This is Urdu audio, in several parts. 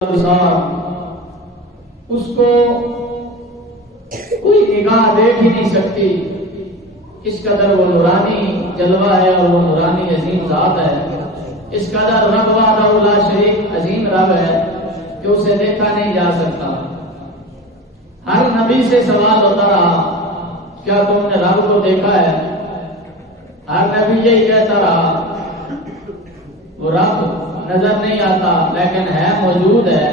اس کو کوئی نگاہ دیکھ ہی نہیں سکتی، اس قدر وہ نورانی جلوہ ہے اور وہ نورانی عظیم ذات ہے، اس قدر رب وحدہ لا شریک عظیم رب ہے کہ اسے دیکھا نہیں جا سکتا۔ ہر نبی سے سوال ہوتا رہا کیا تم نے رب کو دیکھا ہے؟ ہر نبی یہی کہتا رہا وہ رب نظر نہیں آتا لیکن ہے، موجود ہے۔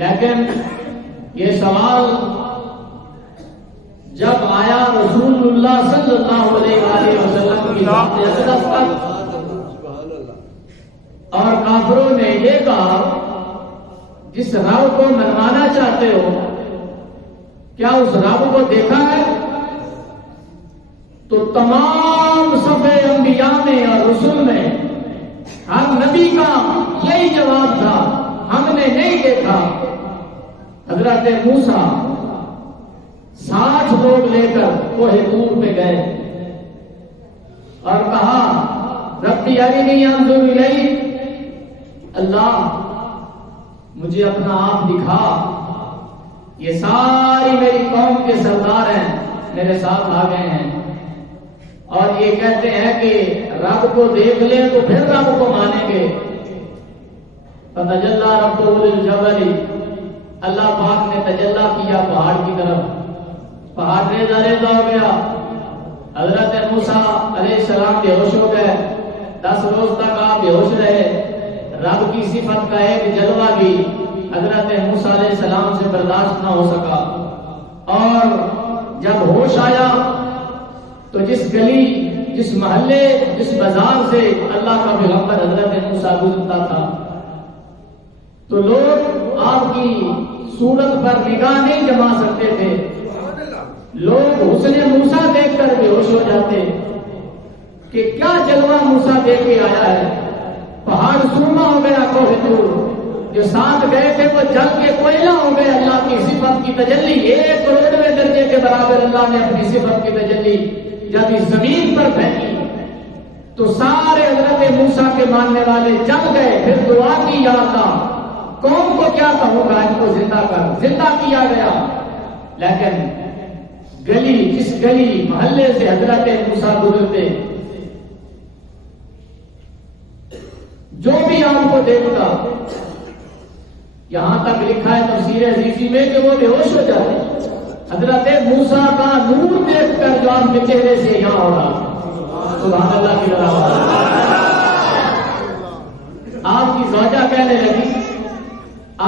لیکن یہ سوال جب آیا رسول اللہ صلی اللہ علیہ وآلہ وسلم کی ذات اقدس پر اور کافروں نے یہ کہا جس رب کو منوانا چاہتے ہو کیا اس رب کو دیکھا ہے؟ تو تمام صفحے انبیاء میں اور رسول میں ہر نبی کا یہی جواب تھا، ہم نے نہیں دیکھا۔ حضرت موسیٰ 60 لوگ لے کر کوہ طور پہ گئے اور کہا ربی ارنی انظر الیک، اللہ مجھے اپنا آپ دکھا۔ یہ ساری میری قوم کے سردار ہیں، میرے ساتھ آ گئے ہیں اور یہ کہتے ہیں کہ رب کو دیکھ لیں تو پھر رب کو مانیں گے۔ فتجلی ربہ للجبل، اللہ پاک نے تجلی کیا پہاڑ کی طرف، پہاڑ ریزہ ریزہ ہو گیا۔ حضرت موسیٰ علیہ السلام بے ہوش ہو گئے، 10 روز تک آپ بے ہوش رہے۔ رب کی صفت کا ایک جلوہ بھی حضرت موسیٰ علیہ السلام سے برداشت نہ ہو سکا، اور جب ہوش آیا تو جس گلی، جس محلے، جس بازار سے اللہ کا پیغمبر حضرت موسیٰ گزرتا تھا تو لوگ آپ کی صورت پر نگاہ نہیں جما سکتے تھے، لوگ حسن موسیٰ دیکھ کر بے ہوش ہو جاتے کہ کیا جلوہ موسیٰ دیکھ کے آیا ہے۔ پہاڑ سرما ہو گیا، کوہ طور جو ساتھ گئے تھے وہ جل کے کوئلہ ہو گئے۔ اللہ کی صفت کی تجلی 1 کروڑویں درجے کے برابر اللہ نے اپنی صفت کی تجلی جب اس زمین پر پھینکی تو سارے حضرت موسیٰ کے ماننے والے جل گئے۔ پھر دعا کی یا اللہ قوم کو کیا کہوں گا، ان کو زندہ کر۔ زندہ کیا گیا، لیکن گلی، جس گلی محلے سے حضرت موسیٰ گزرتے جو بھی آپ کو دیکھتا، یہاں تک لکھا ہے تفسیر عزیزی میں کہ وہ بے ہوش ہو جاتے۔ حضرت موسیٰ کا نور دیکھ کر جو آپ کے چہرے سے یہاں ہو رہا، سبحان اللہ کی رحمت۔ آپ کی زوجہ کہنے لگی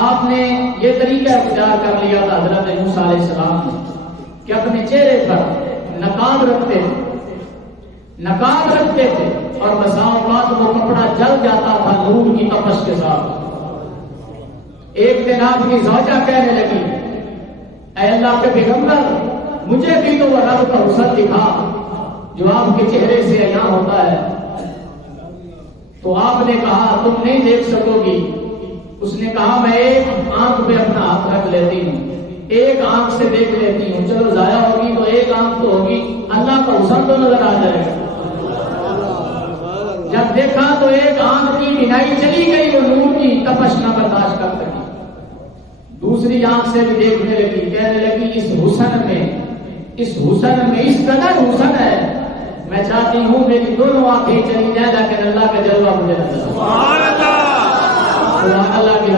آپ نے یہ طریقہ اختیار کر لیا تھا حضرت موسیٰ علیہ السلام نے کہ اپنے چہرے پر نقاب رکھتے تھے اور بسا اوقات وہ کپڑا جل جاتا تھا نور کی تپش کے ساتھ۔ ایک دن آپ کی زوجہ کہنے لگی اے اللہ کے پیغمبر مجھے بھی تو وہ رب کا حسن دکھا جو آپ کے چہرے سے یہاں ہوتا ہے۔ تو آپ نے کہا تم نہیں دیکھ سکو گی۔ اس نے کہا میں ایک آنکھ پہ اپنا ہاتھ رکھ لیتی ہوں، ایک آنکھ سے دیکھ لیتی ہوں، چلو ضائع ہوگی تو ایک آنکھ تو ہوگی، اللہ کا حسن تو نظر آ جائے گا۔ جب دیکھا تو ایک آنکھ کی بینائی چلی گئی، وہ نور کی تپش نہ برداشت کر سکی۔ دوسری آنکھ سے بھی دیکھنے لگی، کہنے لگی اس حسن میں اس قدر حسن ہے، میں چاہتی ہوں میری دونوں آنکھیں چلی جائیں لیکن اللہ کا جلوہ مجھے نظر آئے۔ اللہ کی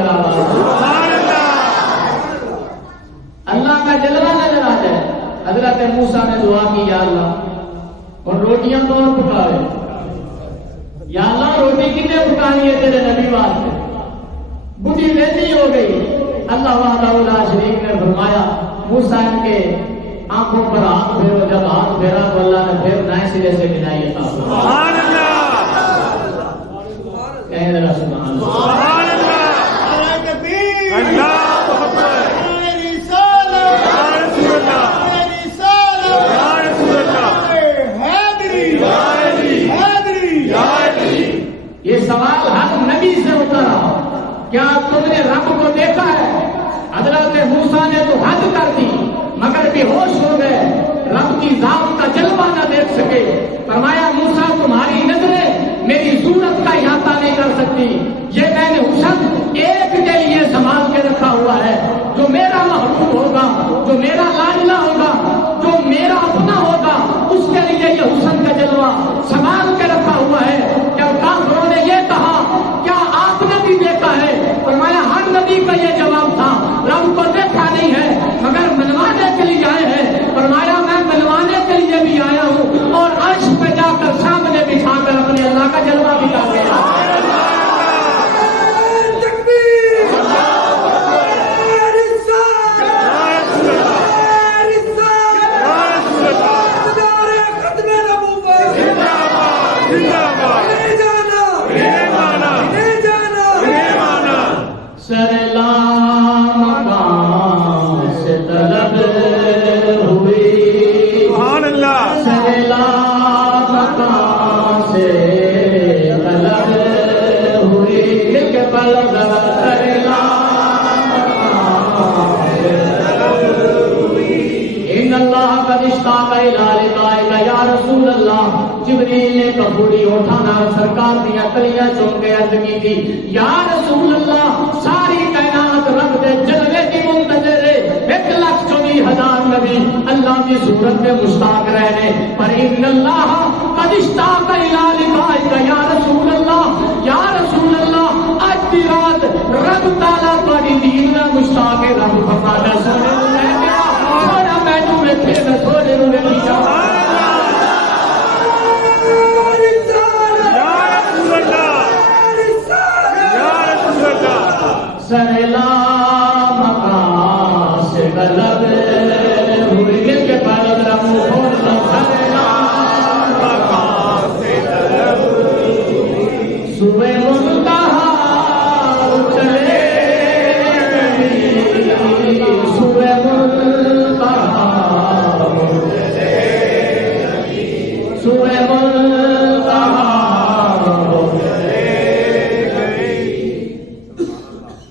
اللہ کا جلوہ نظر آ جائے۔ حضرت موسیٰ نے دعا کی یا اللہ اور روٹیاں کون پکاوے؟ یا اللہ روٹی کتنے پکانی ہے تیرے نبی واسطے؟ بڈھی لیتی ہو گئی۔ اللہ وحدہ لا شریک نے فرمایا موسیٰ ان کے آنکھوں پر ہاتھ پھیرو، جب ہاتھ پھیرا تو اللہ نے پھر نئے سرے سے بنائی عطا فرمائی۔ کہیں ذرا سبحان اللہ۔ یہ سوال ہر نبی سے ہوتا رہا، کیا تم نے رب کو دیکھا ہے؟ حضرت موسیٰ نے تو حد کر دی مگر بے ہوش ہو گئے، رب کی ذات کا جلوہ نہ دیکھ سکے۔ فرمایا موسیٰ تمہاری نظریں میری صورت کا احاطہ نہیں کر سکتی، یہ میں نے حسن ایک کے لیے سرلا مقام سے طلب ہوئی سبحان اللہ سرلا مقام سے طلب ہوئی کہ بلغ سرلا ان اللہ قد اشتاق الى لقائک یا رسول اللہ جبریل نے کپوری اٹھانا سرکار دیا کلیاں چون کے عرض کی تھی یا رسول اللہ ساری کائنات رب دے جلوے کی منتظر ہے 1,24,000 نبی اللہ کی صورت میں مشتاق رہنے پر ان اللہ قد اشتاق الى لقائک یا رسول اللہ آج کی رات رب تعالیٰ تھوڑی دین میں مشتاق ہے رب فرماتا سونے میں کیا سونا میں جو میں پھر میں سونے میں لیا سرلا مقام سے طلب ہوئی مل کے پالت رمو سرلا مقام سے طلب صبح منتہا چلے صبح منتہا صبح منتہا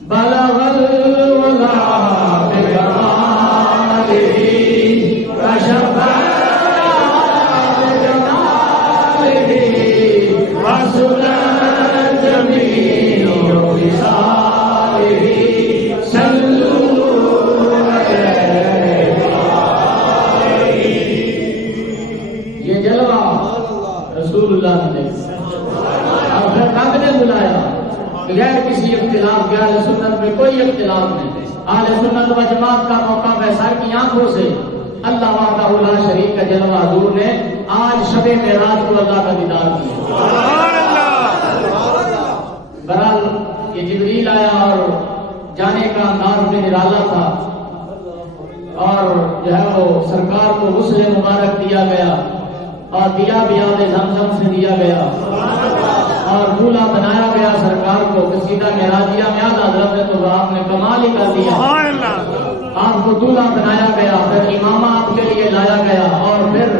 بلغ الولا بجماله كشف بجماله رسول جميل وصاله صلوا عليه یہ جلوہ رسول اللہ نے اور پھر رب نے بلایا بغیر کسی اختلاف کے اہل سنت میں کوئی اختلاف نہیں اہل سنت و جماعت کا موقع بیسار کی آنکھوں سے اللہ وحدہ لا شریک کا جلوہ حضور نے آج شب معراج کو اللہ کا دیدار کیا بہرحال یہ جبریل آیا اور جانے کا انداز میں نرالا تھا اور جو ہے وہ سرکار کو غسل مبارک دیا گیا اور دیا بھی آب زمزم سے دیا گیا اور دولہا بنایا گیا سرکار کو قصیدہ معراجیہ میں آدھا حضرت نے تو آپ نے کمال ہی کر دیا آپ کو دولہا بنایا گیا پھر امامہ آپ کے لیے لایا گیا اور پھر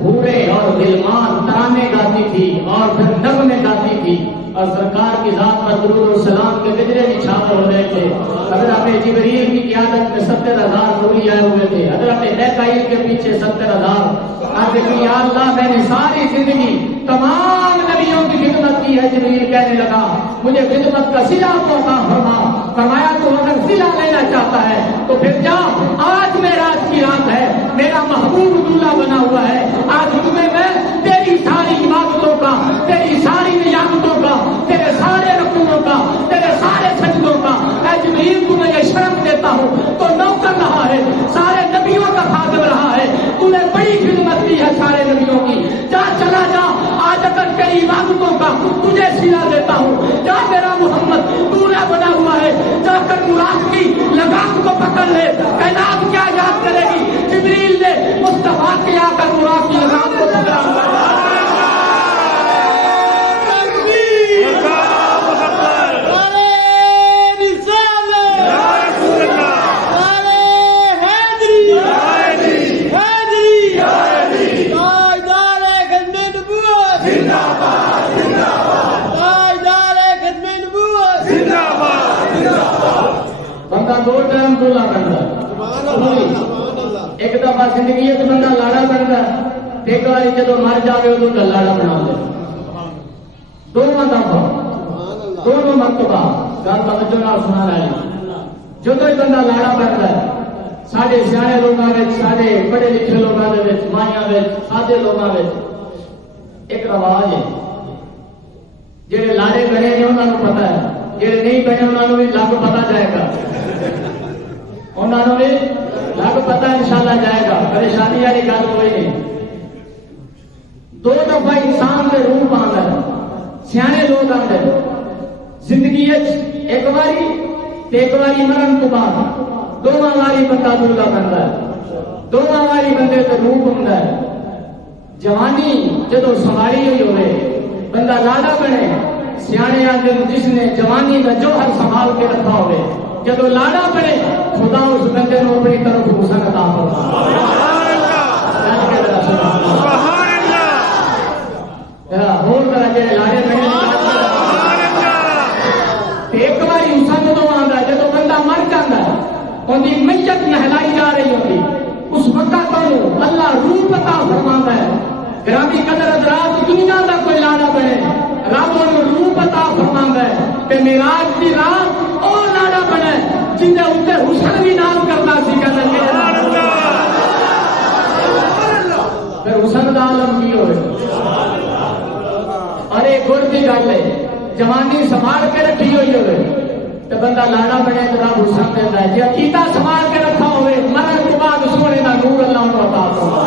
حورے اور غلمان ترانے گاتی تھی اور پھر نغمے گاتی تھی اور سرکار کی ذات پر درود و سلام کے گجرے نچھاور ہو رہے تھے حضرت جبریل کی قیادت میں 70,000 نوری آئے ہوئے تھے حضرت میکائیل کے پیچھے 70,000 آپ کہ یا اللہ میں نے ساری زندگی تمام نبیوں کی خدمت کی ہے جبریل کہنے لگا مجھے خدمت کا صلہ عطا فرما فرمایا تو اگر صلہ لینا چاہتا ہے تو پھر جا آج معراج کی رات ہے میرا محبوب دولہا بنا ہوا ہے آج تمہیں میں تیری ساری عبادتوں کا تیری ساری نیامتوں کا تیرے سارے رکوعوں کا تیرے سارے سجدوں کا اے جبریل کو میں یہ شرف دیتا ہوں تو نوکر رہا ہے سارے نبیوں کا خادم رہا ہے تو نے بڑی خدمت کی ہے سارے نبیوں کی جا چلا جا آج اگر تیری عبادتوں کا تجھے صلہ دیتا ہوں جا میرا محمد دولہا بنا ہوا ہے جا کر مراد کی لگام کو پکڑ لے کائنات کیا یاد کرے گی جبریل نے مصطفیٰ کے آ کر مراد کی لگام کو پکڑا ہوا ہے بندہ دو ٹائم دولہا بنتا ایک دفعہ زندگی بندہ لاڑا بنتا ایک بار جب مر جائے ادو کا لاڑا بنا دے دونوں دفعہ دونوں مرتبہ گل توجہ نال سنا رہا ہے جدو ہی بندہ لاڑا بنتا ہے سارے سیانے لوگوں سارے پڑھے لکھے لوگوں کے مائیاں سادے لوگوں ایک رواج ہے جہے لاڑے بنے نے انہوں نے پتا ہے جہے نہیں بنے انہوں نے بھی لگ پتا جائے گا انہوں نے بھی لگ پتا انشاءاللہ جائے گا پریشانی والی گل کوئی نہیں دو دفعہ انسان کے روپ آتا ہے سیانے لوگ آتے ہیں زندگی ایک باری مرن تو بعد دونوں باری بندہ دولہا بنتا ہے دونوں باری بندے کا روپ ہوتا ہے جوانی جدو سواری ہوئی ہوئے بندہ لاڑا بنے سیانے آدمی جس نے جوانی کا جوہر سنبھال کے رکھا ہوئے جب لاڑا پڑے خدا اس بندے کو اپنی طرف حسن عطا فرمائے. ہو طرح کے لاڑے پڑے ایک بار حسن جدو آتا ہے جب بندہ مر جاتا ہے ان کی میت نہلائی جا رہی ہوتی اس وقت اللہ روح عطا فرماتا ہے. گرامی قدر حضرات دنیا کا کوئی لاڑا بنے رب انہوں روح عطا فرماتا ہے کہ معراج کی رات اور لاڑا بنے جن کے اتنے حسن بھی نام کرنا سیکھا لگے. پھر حسن کا عالم کی ہوئے. اور ایک گر کی گل ہے جوانی سنبھال کے رکھی ہوئی ہوئے تو بندہ لاڑا بنے تو رب حسن دیتا ہے. جی عقیدہ سنبھال کے رکھا ہوئے مرن کے بعد سونے کا نور اللہ کو عطا فرمائے.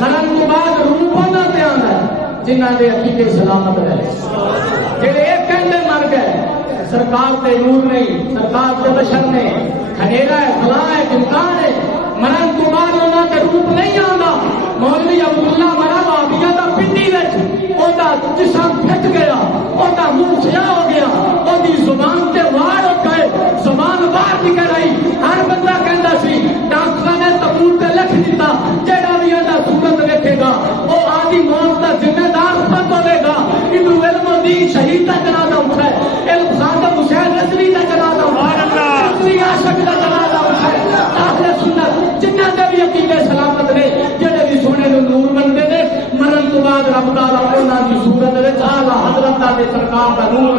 مرن کے بعد روح ہونا پہ آنا ہے جنہ کے عقیدے سلامت رہے. جہے ایک گھنٹے مر گئے سرکار تے نور نہیں سرکار تے بشر نے کھڑیرا ہے فلاں ہے امکان ہے مرن کے بعد انہوں کے روپ نہیں آتا. مولوی عبداللہ مرا بابیا کا پنڈی جسم پھٹ گیا وہ منہ سیاہ ہو گیا وہ زبان سے وار ہو گئے زبان باہر نکل آئی. ہر بندہ کہتا سی ڈاکٹر نے تبوت سے لکھ دیتا جہاں بھی صورت ویکھے گا وہ آدھی موت کا ذمہ دار خود ہوے گا. ابن علم الدین شہید کا جنازہ اٹھا ہے علم خاتم حسین نصری کا جنازہ اٹھا ہے نصری عاشق کا جنازہ اٹھا ہے. اہل سنت جنہ کے بھی عقیدے سلامت نے جہے بھی سونے کو نور بنتے ہیں مرن تو بعد رب تعالیٰ انہوں کی صورت میں چاہا حضرت کے سرکار کا نور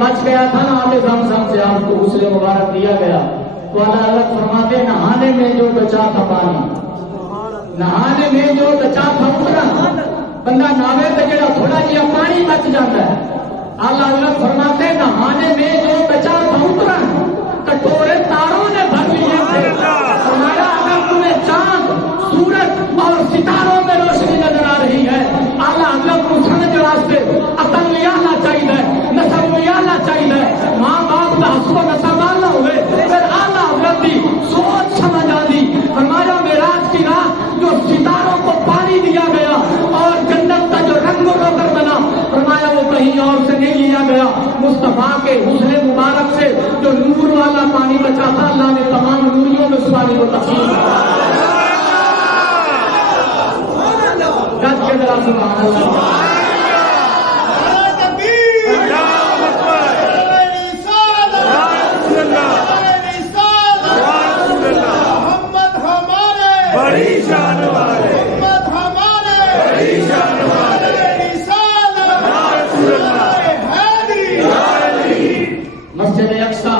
بچ گیا تھا نا آتے زمزم سے آپ کو غسل مبارک دیا گیا تو اللہ الگ فرماتے نہانے میں جو بچا تھا پانی نہانے میں جو بچا تھا اتنا بندہ نہاوے تو جڑا تھوڑا جہا پانی بچ جاتا ہے. اللہ الگ فرماتے نہانے میں جو بچا تھا اتنا کٹورے تاروں نے بھر لیے تھے. فرمایا اگر تمہیں چاند سورج اور ستاروں میں روشنی نظر آ رہی ہے اللہ الگ کو سمجھ واسطے عقل لیا چاہیے نسل لیا چاہیے ماں باپ کا حسب و نسب نہ ہوئے پھر آلہ حضرت کی سوچ سمجھ آتی. فرمایا معراج کی رات جو ستاروں کو پانی دیا گیا اور جنت کا جو رنگ و روغن بنا فرمایا وہ کہیں اور سے نہیں لیا گیا مصطفیٰ کے حسن مبارک سے جو نور والا پانی بچا تھا اللہ نے تمام نوریوں میں اس پانی کو تقسیم کیا. سبحان اللہ. مسجد اقصی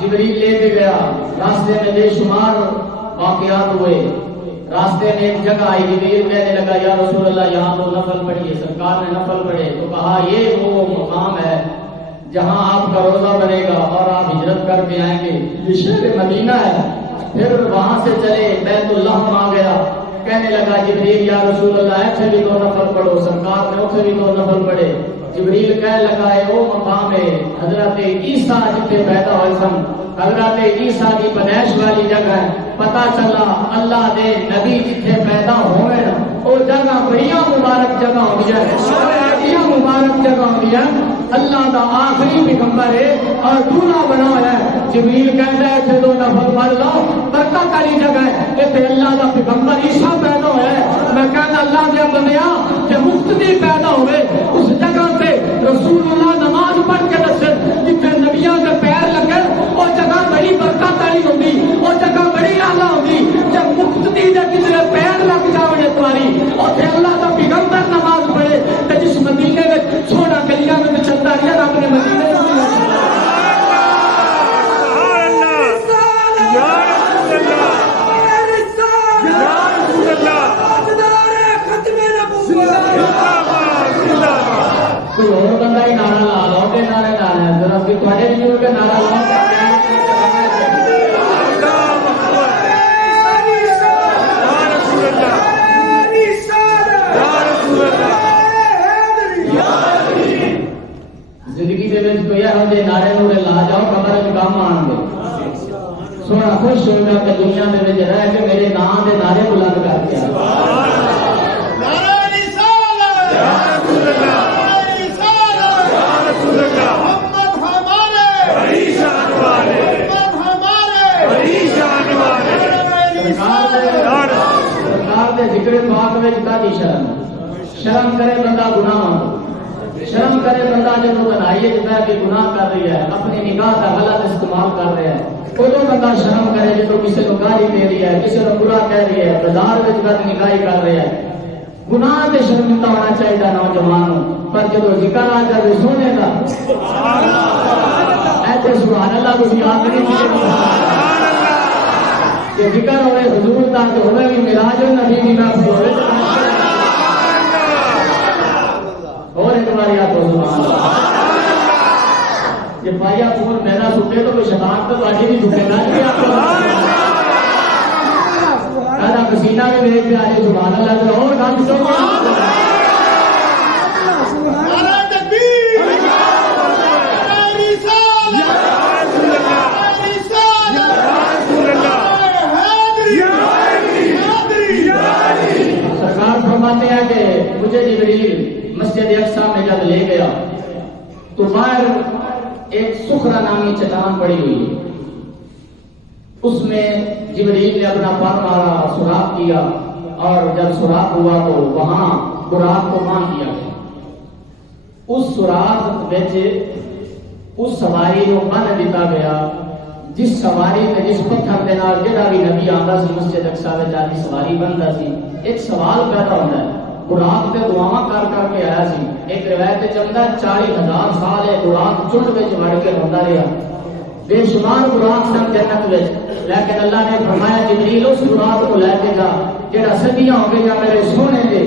جبریل لے کے گیا راستے میں بے شمار واقعات ہوئے. راستے میں ایک جگہ آئی جبریل کہنے لگا یا رسول اللہ یہاں تو نفل پڑھیے. سرکار نے نفل پڑھے تو کہا یہ وہ مقام ہے جہاں آپ کا روزہ بنے گا اور آپ ہجرت کر کے آئیں گے. یہ شہر مدینہ ہے. پھر وہاں سے چلے بیت اللہ آ گیا کہنے لگا جبریل یا رسول اللہ ایسے بھی تو نفل پڑھو، سرکار نے اتنے بھی تو نفل پڑھے۔ جبریل کہنے لگا ہے وہ مقام ہے حضرت عیسیٰ جتنے پیدا ہوئے سن، حضرت عیسیٰ کی پیدائش والی جگہ ہے، پتا چلا اللہ دے نبی جتنے پیدا ہوئے وہ جگہ بڑی مبارک جگہ ہوتی ہے، مبارک جگہ ہوتی ہے، اللہ دا آخری پیغمبر ہے اور دولہا بنا ہے۔ جبریل کہتا ہے کہ دو نفر پڑھ لو، برکت والی جگہ ہے، تے اللہ دا پیغمبر عیسیٰ پیدا ہوا ہے۔ میں کہنا اللہ دے بندیا کہ مقتدی پیدا ہوئے اس جگہ سے رسول اللہ نماز پڑھ کے دسے جتنے نبیوں کے پیر لگے، وہ جگہ بڑی برکت والی ہوتی، وہ جگہ بڑی اعلیٰ ہوتی۔ جب مقتدی دے کسی پیر لگ جاؤ تمہاری اوتھے اللہ دا پیغمبر نماز پڑھے تے جس مدینے میں چھوڑا گلیاں میں چلتا رہا رب نے مدینے کوئی اور بندہ ہی نعرہ لا لو کہ نعرے لا لیں ذرا بھی تھوڑے نہیں کہ نعرہ لا زندگی دے وچ کوئی ہو جے نعرے نورے لا جاؤ قبر وچ کام آن گے سونا خوش ہو گیا کہ دنیا دے وچ رہ کے میرے نام دے نعرے بلند کر کے ذکر پاک میں کافی شرم کرے بندہ گناہ، شرم کرے بندہ جب وہ بنائیے جتا کہ گناہ کر رہی ہے، اپنی نگاہ کا غلط استعمال کر رہا ہے، وہ بندہ شرم کرے جب کسی کو گالی دے رہی ہے، کسی کو برا کہہ رہی ہے، بازار میں بد نگاہی کر رہا ہے، گناہ سے شرمندہ ہونا چاہیے نوجوانوں۔ پر جب ذکر آ جائے سونے کا ایسے سبحان اللہ کو یاد نہیں کہ ذکر ہوئے حضور تک ہوئے بھی مراج نبی بھی محفوظ ہوئے اور ایک بار آپ کو سبحان اللہ یہ پائیا پور میرا سکے تو کوئی شباب تو باقی بھی سکے گا کہ آپ کو کہنا پسینہ بھی میرے پہ آجے سبحان اللہ تو اور کام سبحان فرماتے ہیں کہ مجھے جبریل مسجد اقصیٰ میں جب لے گیا تو باہر ایک سخرا نامی چٹان پڑی ہوئی ہے، اس میں جبریل نے اپنا پار مارا، سوراخ کیا اور جب سوراخ ہوا تو وہاں براق کو مان کیا گیا۔ اس سوراخ وچ اس سواری کو بن دیتا گیا جس سواری نے جس پتھر کے نال جڑا بھی نبی آندا سی مسجد اقصیٰ وچ جاتی سواری بندا سی، ایک سوال پیدا ہوتا ہے، براق تے دعاواں کر کر کے آیا سی۔ ایک روایت چلدا 40,000 سال ہے براق چڑ وچ وڑ کے رہندا رہا، بے شمار براق سن جنت وچ، لیکن اللہ نے فرمایا جبریل اس براق کو لے کے جا جڑا صدیاں ہو گئیاں میرے سونے دے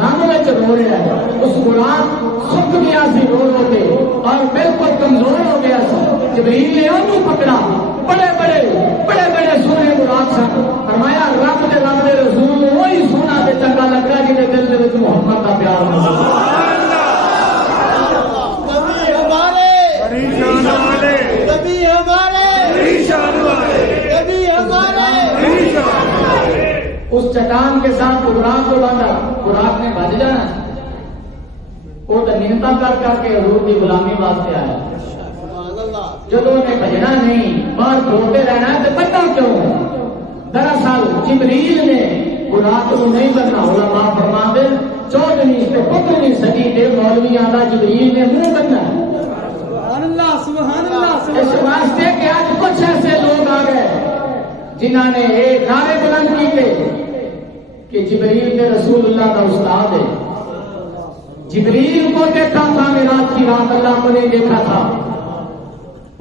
رنگ وچ رو رہا ہے۔ اس براق سک گیا سی رو رو کے اور بالکل کمزور ہو گیا سی، جبریل نے انہوں پکڑا، بڑے بڑے سونے براق سن، فرمایا رب دے رسول وہی سونا تے چنگا لگ رہا جہاں دل دے وچ محمد دا پیار ہونا۔ اس چٹان کے ساتھ براق کو باندھا، براق نے بج جانا، وہ تو منتا کر کر کے حضور کی غلامی واسطے آیا۔ جب انہیں بجنا نہیں باہر کھڑوتے رہنا ہے تو بچنا کیوں؟ دراصل جبریل نے براق کو نہیں کرنا، علماء فرماتے 14ویں سے 15ویں صدی کے مولوی آدھا جبریل نے منہ کرنا ہے۔ اس واسطے کہ آج کچھ ایسے لوگ آ گئے جنہوں نے ایک نعرے بلند کیے کہ جبریل کے رسول اللہ کا استاد ہے، جبریل کو دیکھا تھا معراج کی رات، اللہ کو نہیں دیکھا تھا۔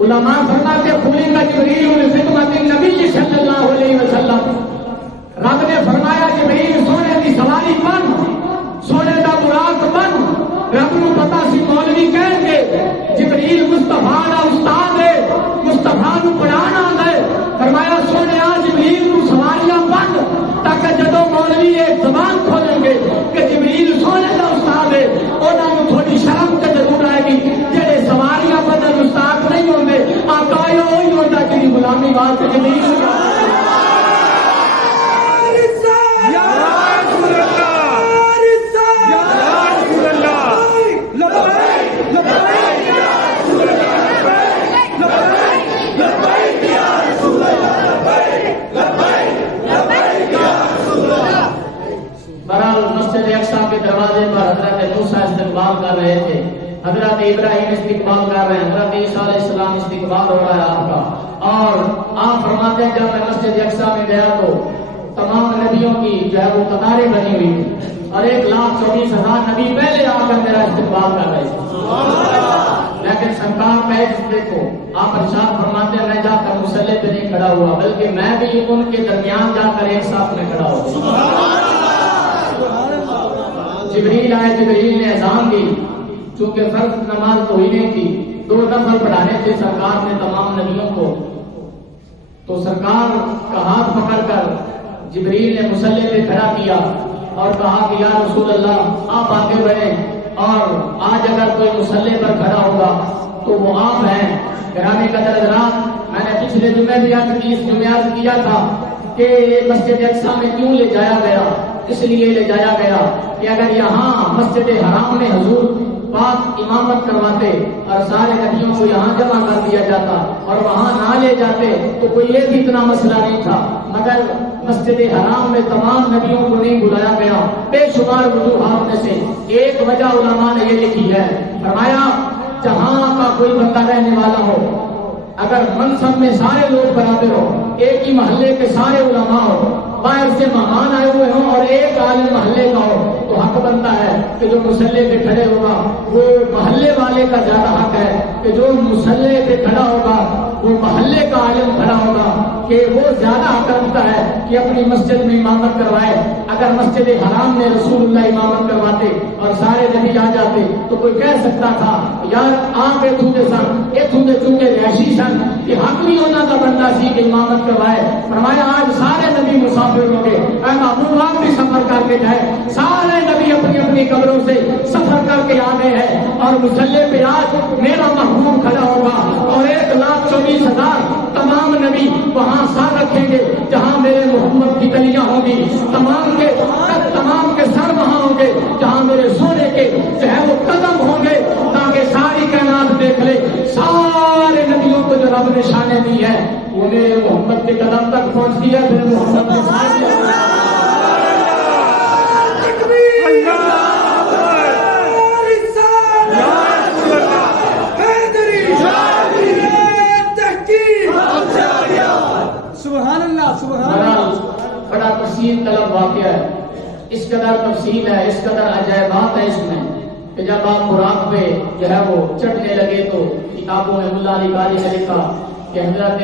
علماء فرماتے کھلی کا جبریل خدمت النبی صلی اللہ علیہ وسلم، رب نے فرمایا جبریل سونے کی سواری بن، سونے کا براق بن۔ رب کو پتا سی مولوی کہیں گے جبریل مصطفیٰ کا استاد ہے، مصطفیٰ کو پڑھانا ہے، فرمایا سونے آج جبریل کو سواریاں بن تاکہ جدو مولوی مسجد اقصی کے دروازے پر حضرت موسیٰ استقبال کر رہے تھے، حضرت ابراہیم استقبال کر رہے ہیں، حضرت عیسیٰ علیہ السلام استقبال ہو رہا ہے آپ کا، اور آپ فرماتے ہیں جب میں مسجد اقصی میں گیا تو تمام نبیوں کی جو ہے وہ قطاریں بنی ہوئی تھی اور 1,24,000 نبی پہلے آ کر میرا استقبال کر رہے تھے، لیکن سرکار کا ایک دیکھو آپ ارشاد فرماتے ہیں میں جا کر مصلی پہ نہیں کھڑا ہوا بلکہ میں بھی ان کے درمیان جا کر ایک ساتھ میں کھڑا ہوا۔ جبریل آئے، جبریل نے اذان دی، چونکہ فرض نماز تو ہی نہیں تھی، 2 نفل پڑھانے تھے سرکار نے تمام نبیوں کو، تو سرکار کا ہاتھ پکڑ کر جبریل نے مصلی پہ کھڑا کیا اور کہا کہ یا رسول اللہ آپ آگے بڑھیں، اور آج اگر کوئی مصلی پر کھڑا ہوگا تو وہ آپ ہیں۔ گرامی قدر حضرات، میں نے پچھلے جمعے بھی عرض کی، اس جمعے عرض کیا تھا کہ مسجد اقصی میں کیوں لے جایا گیا، اس لیے لے جایا گیا کہ اگر یہاں مسجد حرام میں حضور پاک امامت کرواتے اور سارے نبیوں کو یہاں جمع کر دیا جاتا اور وہاں نہ لے جاتے تو کوئی یہ بھی اتنا مسئلہ نہیں تھا، مگر مسجد حرام میں تمام نبیوں کو نہیں بلایا گیا۔ بے شمار وجوہات میں سے ایک وجہ علماء نے یہ لکھی ہے، فرمایا جہاں کا کوئی بندہ رہنے والا ہو، اگر منصب میں سارے لوگ برابر ہو، ایک ہی محلے کے سارے علماء ہو، باہر سے مہمان آئے ہوئے ہوں اور ایک عالم محلے کا ہو، تو حق بنتا ہے کہ جو مصلی پہ کھڑے ہوگا وہ محلے والے کا زیادہ حق ہے کہ جو مصلی پہ کھڑا ہوگا وہ محلے کا عالم کھڑا ہوگا کہ وہ زیادہ حق رکھتا ہے کہ اپنی مسجد میں امامت کروائے۔ اگر مسجد حرام میں رسول اللہ امامت کرواتے اور سارے نبی آ جاتے تو کوئی کہہ سکتا تھا یار آپ چونکہ رہشی سن کہ حق بھی ہونا کا بندہ سی کہ امامت کروائے۔ فرمایا آج سارے نبی مسافر ہوں گے، اے محبوب آپ بھی سفر کر کے جائے، سارے نبی اپنی اپنی قبروں سے سفر کر کے آ گئے ہیں اور مصلی پہ آج میرا محبوب کھڑا ہوگا اور 1,24,000 تمام نبی وہاں سر رکھیں گے جہاں میرے محمد کی گلیاں ہوں گی، تمام کے سر وہاں ہوں گے جہاں میرے سونے کے جو ہے وہ قدم ہوں گے، تاکہ ساری کائنات دیکھ لے سارے نبیوں کو جو رب نے شانیں دی ہے وہ میرے محمد کے قدم تک پہنچتی ہے، پھر محمد کے ساتھ بڑا تفصیل طلب واقعہ ہے، اس قدر تفصیل ہے، اس قدر عجائبات ہے اس میں کہ جب آپ براق پہ جو ہے وہ چڑھنے لگے تو کتابوں میں ملا علی قاری نے لکھا کہ حضرت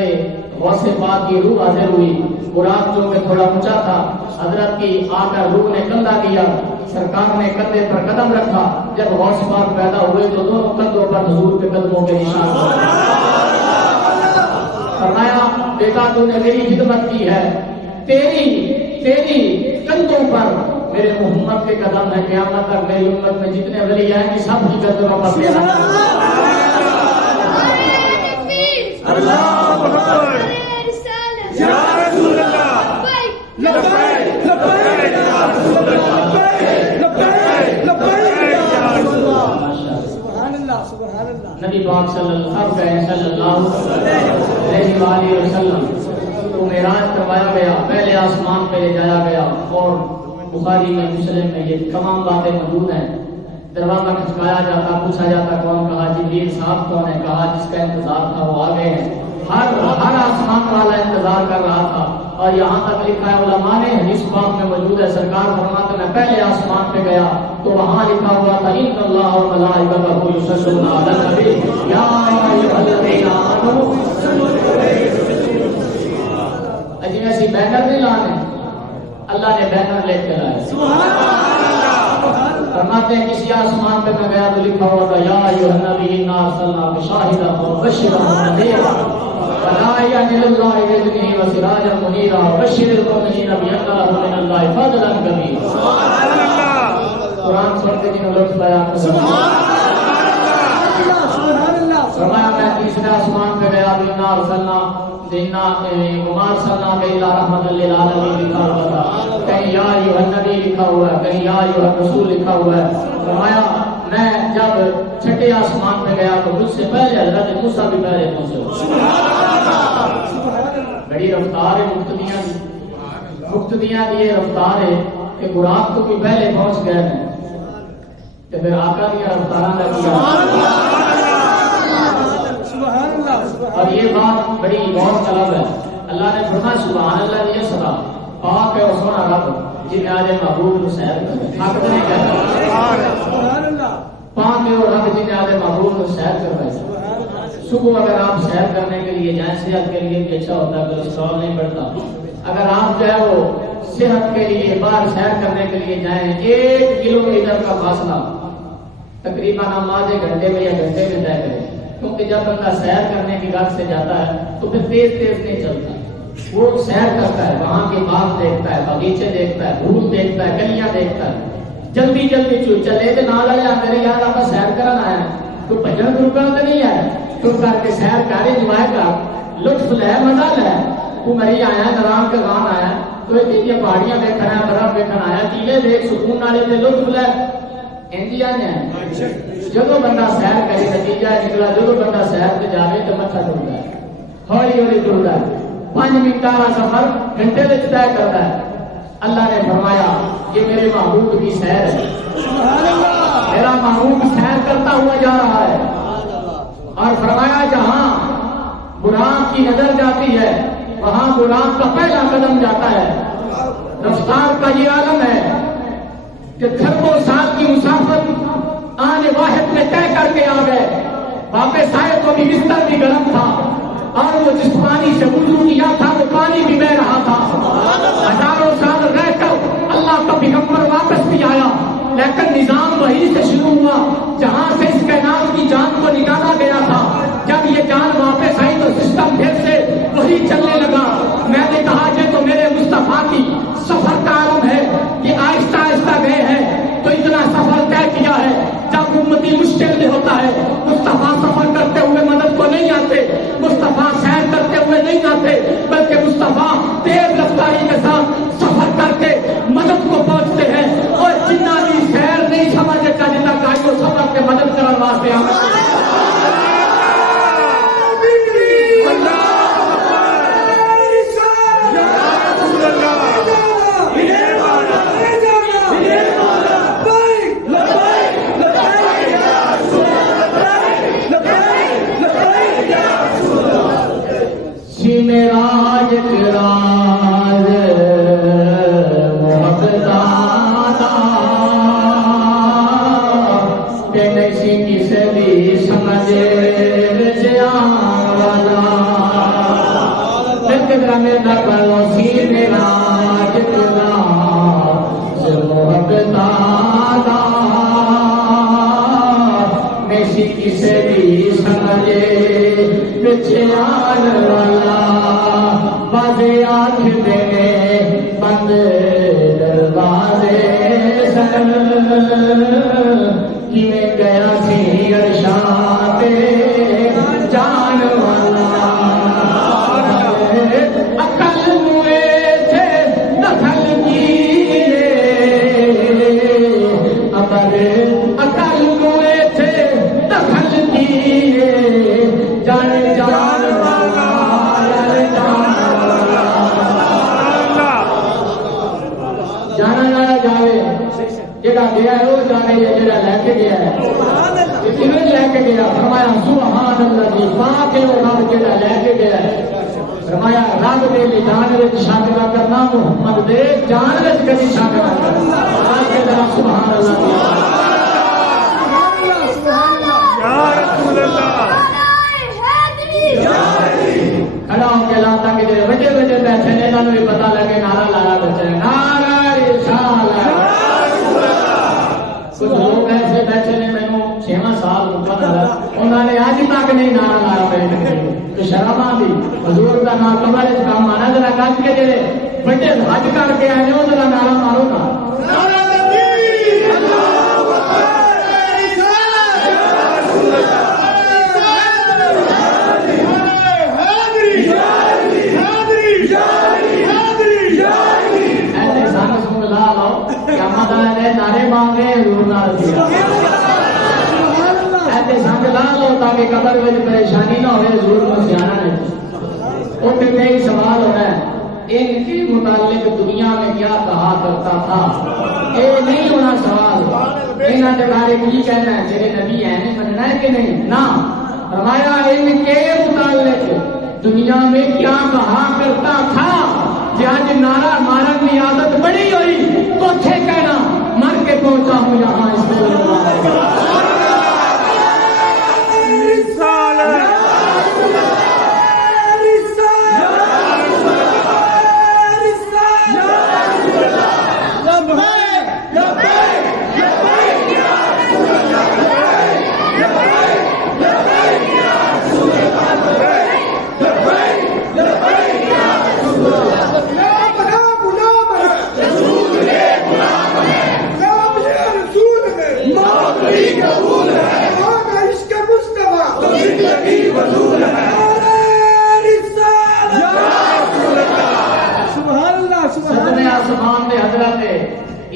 غوث پاک کی روح حاضر ہوئی، براق جو کہ تھوڑا اونچا تھا، حضرت کی آ کر روح نے کندھا کیا، سرکار نے کندھے پر قدم رکھا، جب غوث پاک پیدا ہوئے تو دونوں کندھوں پر حضور کے قدموں کے نشان، فرمایا بیٹا تو نے میری خدمت کی ہے، تیری کندھوں پر میرے محمد کے قدم ہے، قیامت تک میری امت میں جتنے ولی ہیں کہ سب کی قدموں پر تیرا اللہ اکبر یا رسول اللہ لبیک لبیک یا رسول اللہ لبیک لبیک یا رسول اللہ، سبحان اللہ سبحان اللہ۔ نبی پاک صلی اللہ علیہ وسلم کو معراج کروایا گیا، پہلے آسمان پہ لے جایا گیا، اور بخاری میں مسلم میں یہ تمام باتیں موجود ہیں۔ دروازہ کھٹکایا جاتا، پوچھا جاتا کون، کہا جبریل صاحب کون ہے، کہا جس کا انتظار تھا وہ آ گئے ہیں۔ ہر آسمان والا انتظار کر رہا تھا، اور یہاں تک لکھا ہے علماء نے، حدیث پاک میں موجود ہے، سرکار فرماتے میں پہلے آسمان پہ گیا تو وہاں لکھا ہوا تھا ان اللہ و ملائکتہ یصلون علی النبی یا ایھا الذین آمنوا صلوا علیہ وسلم۔ اجی ایسی بینر نہیں لانے، اللہ نے بینر لے کے لائے، سبحان اللہ۔ فرماتے ہیں کسی آسمان پہ میں گیا تو لکھا ہوا تھا یا ایھا النبی انا ارسلناک شاہدا ومبشرا ونذیرا وداعیا الی اللہ باذنہ وسراجا منیرا وبشر المؤمنین بان لهم من اللہ فضلا کبیرا۔ سبحان اللہ۔ قرآن سن کے جنہوں لطف آیا سبحان اللہ سبحان اللہ۔ فرمایا میں تیسرے آسمان پہ گیا تو انا ارسلناک عمار صلی اللہ رحمت للعالمین لکھا ہوا تھا، کہیں یا ایھا النبی لکھا ہوا ہے، کہیں یا ایھا الرسول لکھا ہوا ہے۔ فرمایا میں جب چھٹے آسمان پہ گیا تو مجھ سے پہلے حضرت موسیٰ بھی پہلے پہنچے۔ بڑی رفتار ہے مقتدیاں کی یہ رفتار ہے کہ براق تو کوئی پہلے پہنچ گئے ہیں کہ پھر آقا دیا رفتارہ نہ کیا. اور یہ بات بڑی غور طلب ہے. اللہ نے فرمایا سبحان اللہ یہ سزا پاک ہے اور سونا رب جن آج محبوب کو سیر کرے. حق نہیں کہتا پاک ہے اور رب جن آج محبوب کو سیر کرے. صبح اگر آپ سیر کرنے کے لیے جائیں صحت کے لیے بھی اچھا ہوتا ہے کولیسٹرول نہیں بڑھتا. اگر آپ جو ہے وہ صحت کے لیے باہر سیر کرنے کے لیے جائیں 1 کلومیٹر کا فاصلہ تقریباً ہم آدھے گھنٹے میں یا گھنٹے میں طے کریں. کیونکہ جب بندہ سیر کرنے کی رات سے جاتا ہے تو پھر تیز نہیں چلتا. وہ سیر کرتا ہے وہاں کے باغ دیکھتا ہے باغیچے دیکھتا ہے پھول دیکھتا ہے گلیاں دیکھتا ہے. جلدی چلے تو نہ لیا میرے یار آپ سیر کرنا آیا تو بھجن گروپ تو نہیں آیا چپ کر کے سیر کر انجوائے کر لطف لے مزہ لے. تو مری آیا نرام کے گان آیا تو یہ پہاڑیاں دیکھنا ہے برف دیکھنا آیا ٹیلے دیکھ سکون والے تھے لطف لے. جب بندہ سیر کرے نتیجہ نکلا جب بندہ سیر پہ جائے تو متھا ٹوٹتا ہے ہولی ہولی ٹوٹتا ہے. 5 منٹ کا سفر گھنٹے میں طے کرتا ہے. اللہ نے فرمایا یہ میرے محبوب کی سیر ہے. میرا محبوب سیر کرتا ہوا جا رہا ہے اور فرمایا جہاں براق کی نظر جاتی ہے وہاں براق کا پہلا قدم جاتا ہے. رفتار کا یہ عالم ہے کہ کھربوں سال کی مسافت آنے واحد میں طے کر کے آ گئے. واپس آئے تو بھی بستر بھی گرم تھا اور وہ جس پانی سے وضو کیا تھا وہ پانی بھی بہ رہا تھا. 1000 سال رہ کر اللہ کا پیغمبر واپس بھی آیا لیکن نظام وہی سے شروع ہوا جہاں سے اس کائنات کی جان کو نکالا گیا تھا. جب یہ جان واپس آئی تو سسٹم پھر سے وہی چلنے لگا. میں نے کہا کہ تو میرے مصطفیٰ کی سفر کا عالم ہے. یہ آہستہ آہستہ گئے ہیں تو اتنا سفر طے کیا ہے. جب امتی مشکل میں ہوتا ہے مصطفیٰ سفر کرتے ہوئے مدد کو نہیں آتے. مصطفیٰ سیر کرتے ہوئے نہیں آتے بلکہ مصطفیٰ تیز رفتاری کے ساتھ سفر کر کے مدد کو پہنچتے ہیں. اور جنہ بھی سیر نہیں سمجھے کا جتنا کائیوں سفر کے مدد کرنے واسطے راج راج محبت نشی کسی بھی سمجھے میرا کرو سی میرا محبت نشی کسی بھی سمجھے والا بازے آنکھ دینے بند دروازے سن کیویں گیا سی ارشاد جان والا. عقل ہوئے تھے دخل کیے ابر عقل ہوئے تھے دخل کیے جان جان جڑا گیا ہے وہ جانے جڑا لے کے گیا ہے کیویں لے کے گیا. فرمایا سبحان اللہ جی پاک ہے وہ رب جڑا لے کے گیا ہے. فرمایا رب دے جان وچ شک نہ کرنا محمد دے جان وچ کبھی شک نہ کرنا. آج کے طرح سبحان اللہ یا رسول اللہ کھڑا ہو کے لاتا کہ جڑے بڑے بڑے بیٹھے نے انہاں نوں بھی پتہ لگے نعرہ لایا بچے نعرہ رسالت. کچھ لوگ ایسے بیٹھے نے مینوں 6واں سال انہوں نے اج تک نہیں نعرہ لایا بیٹھ کے تو شرم آتی. حضور کا نام کمر وچ کام آنا ذرا کٹ کے جڑے بڑے حج کر کے آئے نے وہ ذرا نعرہ مارو نا. نعرے مانگے حضور نہ ایسے سنگ لا لو تاکہ قبر میں پریشانی نہ ہوئے حضور کو سیانا نہیں. اتنے کئی سوال ہونا ہے ان کے متعلق دنیا میں کیا کہا کرتا تھا. یہ نہیں ہونا سوال انہاں دے بارے کی کہنا ہے جڑے نبی ہیں مننا ہے کہ نہیں نہ. فرمایا ان کے متعلق دنیا میں کیا کہا کرتا تھا. آج نعرہ مارن کی عادت بڑی ہوئی تو تھے کہنا مر کے پہنچا ہوں یہاں اس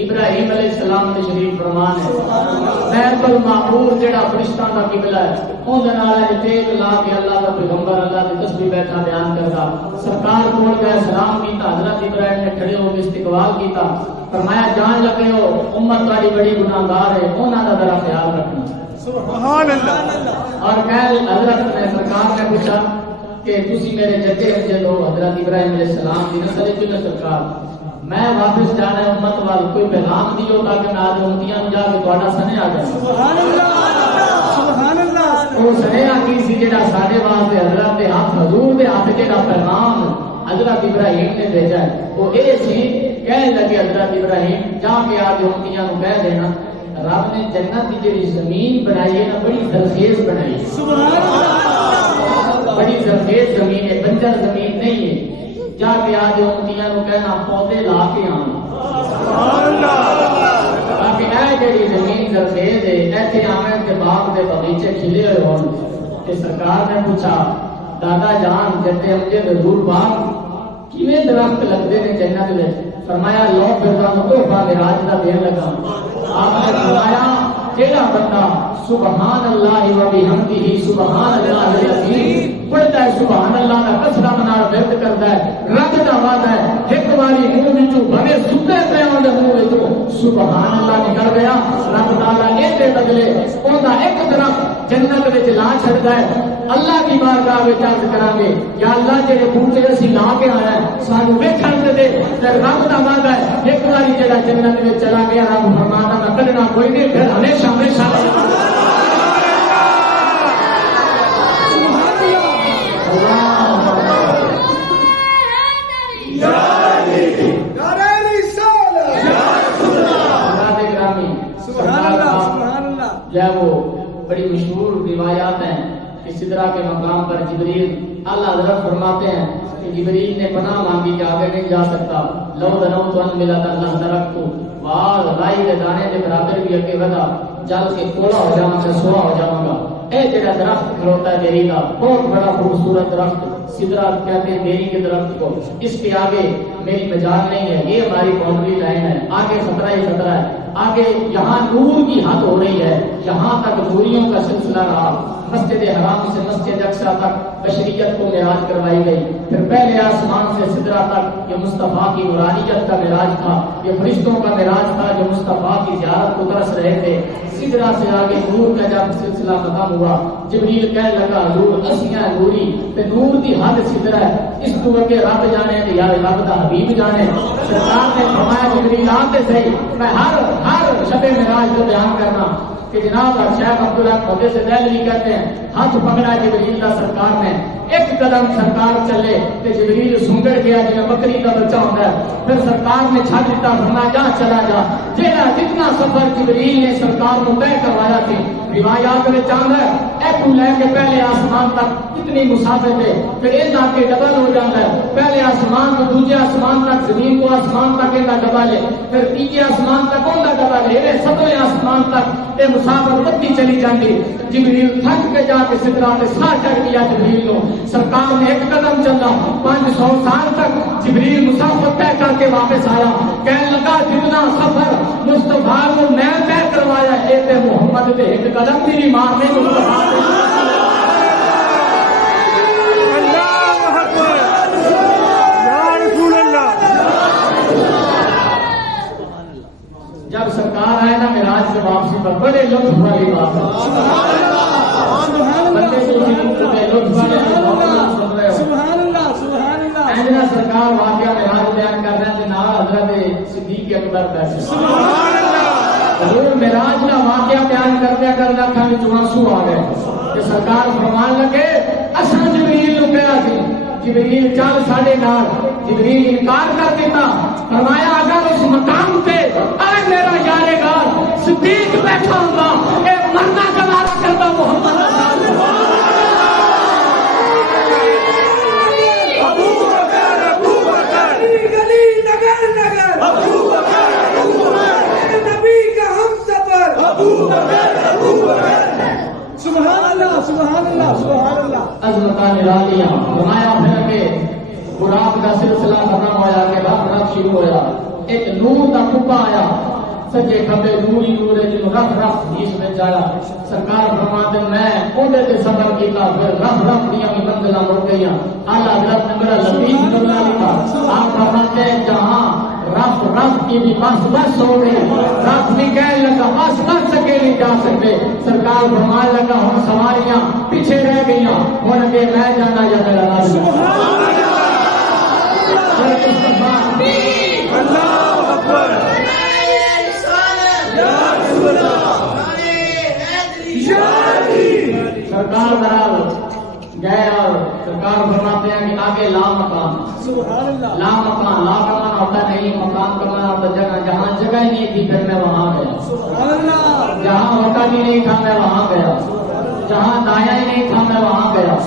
ابراہیم علیہ السلام نے شریف فرمان ہے بیت المعمور جڑا فرشتاں دا قبلہ ہے اون دے نال تیز لا کے اللہ دا پیغمبر اللہ دی تسبیح بیٹھا بیان کرتا. سرکار کول گئے سلام کیتا. حضرت ابراہیم نے کھڑے ہو کے استقبال کیتا. فرمایا جان لگے ہو امت تاری بڑی گناہگار ہے انہاں دا ذرا خیال رکھنا. سبحان اللہ. اور کل حضرت نے سرکار نے پوچھا کہ تسی میرے جدے امجد ہو حضرت ابراہیم علیہ السلام کی نسل جو سرکار میں واپس جانا ہے امت وال کوئی پیغام دیو تاکہ میں آج امتیاں جا کے تہاڈا سنے آ جائے. سبحان اللہ سبحان اللہ. وہ سنے آ کی سی جڑا ساڈے واسطے حضرت دے ہاتھ حضور دے ہاتھ جڑا پیغام حضرت ابراہیم نے بھیجا ہے وہ اے سی کہنے لگے حضرت ابراہیم جا کے آج امتیاں نو کہہ دینا رب نے جنت کی جڑی زمین بنائی ہے نا بڑی زرخیز بنائی ہے. سبحان اللہ. بڑی زرخیز زمین ہے بنجر زمین نہیں ہے. جا کے آج امتیاں نو کہنا پودے لا کے آن تاکہ اے جڑی زمین زرخیز ہے ایتھے آویں تے باغ دے باغیچے کھلے ہوئے ہون. تے سرکار نے پوچھا دادا جان جتے امجد حضور باغ کیویں درخت لگدے نے جنت وچ. فرمایا لو پھر دا تحفہ معراج دا دین لگا. آپ نے فرمایا جیڑا بندہ سبحان اللہ و بحمدہ سبحان اللہ العظیم پڑھتا ہے سبحان اللہ کا کثرہ بنا ورد کرتا ہے رب دا وعدہ ہے ایک باری منہ وچوں بھویں ستے پیاں دے منہ وچوں سبحان اللہ نکل گیا رب تعالی اے دے بدلے اوندا ایک طرف جنت وچ لا چھڑدا ہے. اللہ کی بارگاہ وچ عرض کران گے یا اللہ جڑے بوٹے اسی لا کے آیا ہے سانو ویکھن دے تے رب دا وعدہ ہے ایک باری جڑا جنت وچ چلا گیا رب فرماتا میں کڈنا کوئی نہیں پھر ہمیشہ ہمیشہ. وہ بڑی مشہور روایات ہیں کہ سدرہ کے مقام پر جبریل اللہ حضرت فرماتے ہیں کہ جبریل نے پناہ مانگی کہ آگے نہیں جا سکتا. لو دنوت ان ملا اللہ ترکتو وآل رائی دے دانے دے برابر بھی اگے ودا جل کے کوڑا ہو جاؤں سے سوا ہو جاؤں گا. اے جڑا درخت کھلوتا ہے دیری کا بہت بڑا خوبصورت درخت سدرہ کہتے ہیں دیری کے درخت کو. اس کے آگے میری مجال نہیں ہے یہ ہماری باؤنڈری لائن ہے. آگے خطرہ ہی خطرہ ہے. آگے یہاں نور کی حد ہو رہی ہے یہاں تک نوریوں کا سلسلہ رہا. مسجد حرام سے مسجد اقصی تک بشریت کو معراج کروائی گئی. پھر پہلے آسمان سے سدرہ تک یہ مصطفیٰ کی نورانیت کا معراج تھا. یہ فرشتوں کا معراج تھا جو مصطفیٰ کی زیارت کو ترس رہے تھے. سدرہ سے آگے نور کا جب سلسلہ ختم ہوا جبریل کہنے لگا نور اسیاں نوری تے نور دی حد سدرہ ہے اس تو اگے رب جانے تے یا رب دا حبیب جانے. سرکار نے فرمایا جبریل آتے صحیح میں ہر شب معراج کو بیان کرنا کہ جناب شیخ عبداللہ خدے سے دہلوی کہتے ہیں ہاتھ پکڑا جبریل کا سرکار نے ایک قدم سرکار چلے کہ جبریل سنگڑ گیا جنہیں بکری کا بچہ ہوتا ہے. پھر سرکار نے چھا دیتا فرمایا جا چلا جا. جتنا سفر جبریل نے سرکار کو طے کروایا تھی روایات میں چاند ہے ایک لے کے پہلے آسمان تک کتنی مسافر تھے پھر یہ آ کے ڈبل ہو جاتا ہے. پہلے آسمان کو دوسرے آسمان تک زمین کو آسمان تک یہ ڈبل ہے پھر تیجے آسمان تک ان کا ڈبل ہے یہ سبویں آسمان تک یہ مسافر بڑھتی چلی جاتی. جبریل تھک کے جا کے سدرہ پہ سا چڑھ گیا جبریل کو. سرکار نے ایک قدم چلا 500 سال تک جبریل مسافر طے کر کے واپس آیا. کہنے لگا جتنا سفر مصطفیٰ کو میں طے کروایا اے تے محمد دے ایک قدم میری ماں نے مصطفیٰ اللہ اکبر یا رسول اللہ لطف والی بات ہے بندے کو بڑے لطف والے سن رہے ہو سبحان اللہ سبحان اللہ احمد سرکار واقعہ معراج بیان کر رہے ہیں جناب حضرت صدیق اکبر بیٹھے سبحان اللہ حضور معراج کا واقعہ بیان کرتے کرتے اکھاں وچ آنسو آ گئے کہ سرکار فرمان لگے اساں جبریل نو کہا سی جبریل چل ساڈے نال جبریل انکار کر دیتا فرمایا اگر اس مقام پہ اے میرا یار غار صدیق بیٹھا ہوندا اے مرنا گوارا کرتا محمد گلی نگر نگر نبی کا ہم سفر سبحان اللہ سبحان اللہ سبحان اللہ عظمتان رالیہ فرمایا پھر کہ براق کا سلسلہ ختم ہویا کہ رف رف شروع ہویا ایک نور کا کھپا آیا سجے کھبے نوری نور ہے جنہوں رف رف حدیث میں جایا سرکار فرماتے میں اونڈے سے سفر کیتا پھر رف رف دیا میں منزلہ مڑ گئی اعلیٰ حضرت نے میرا لطیف کرنا لکھا آپ فرماتے ہیں جہاں رف رف کی بھی بس بس ہو گئی رف بھی کہنے لگا بس بس سکے نہیں جا سکتے سرکار فرمان لگا ہم سواریاں پیچھے رہ گئی ہوں کہ میں جانا یا میرا راج اللہ اکبر سرکار برال گئے اور سرکار فرماتے ہیں کہ آگے لا مقام سبحان اللہ لا مقام لا مقام ہوتا نہیں مقام کا معنی ہوتا جگہ جہاں جگہ ہی نہیں تھی پھر میں وہاں گیا سبحان اللہ جہاں ہوتا بھی نہیں تھا میں وہاں گیا جہاں دایا ہی نہیں تھا میں وہاں گیا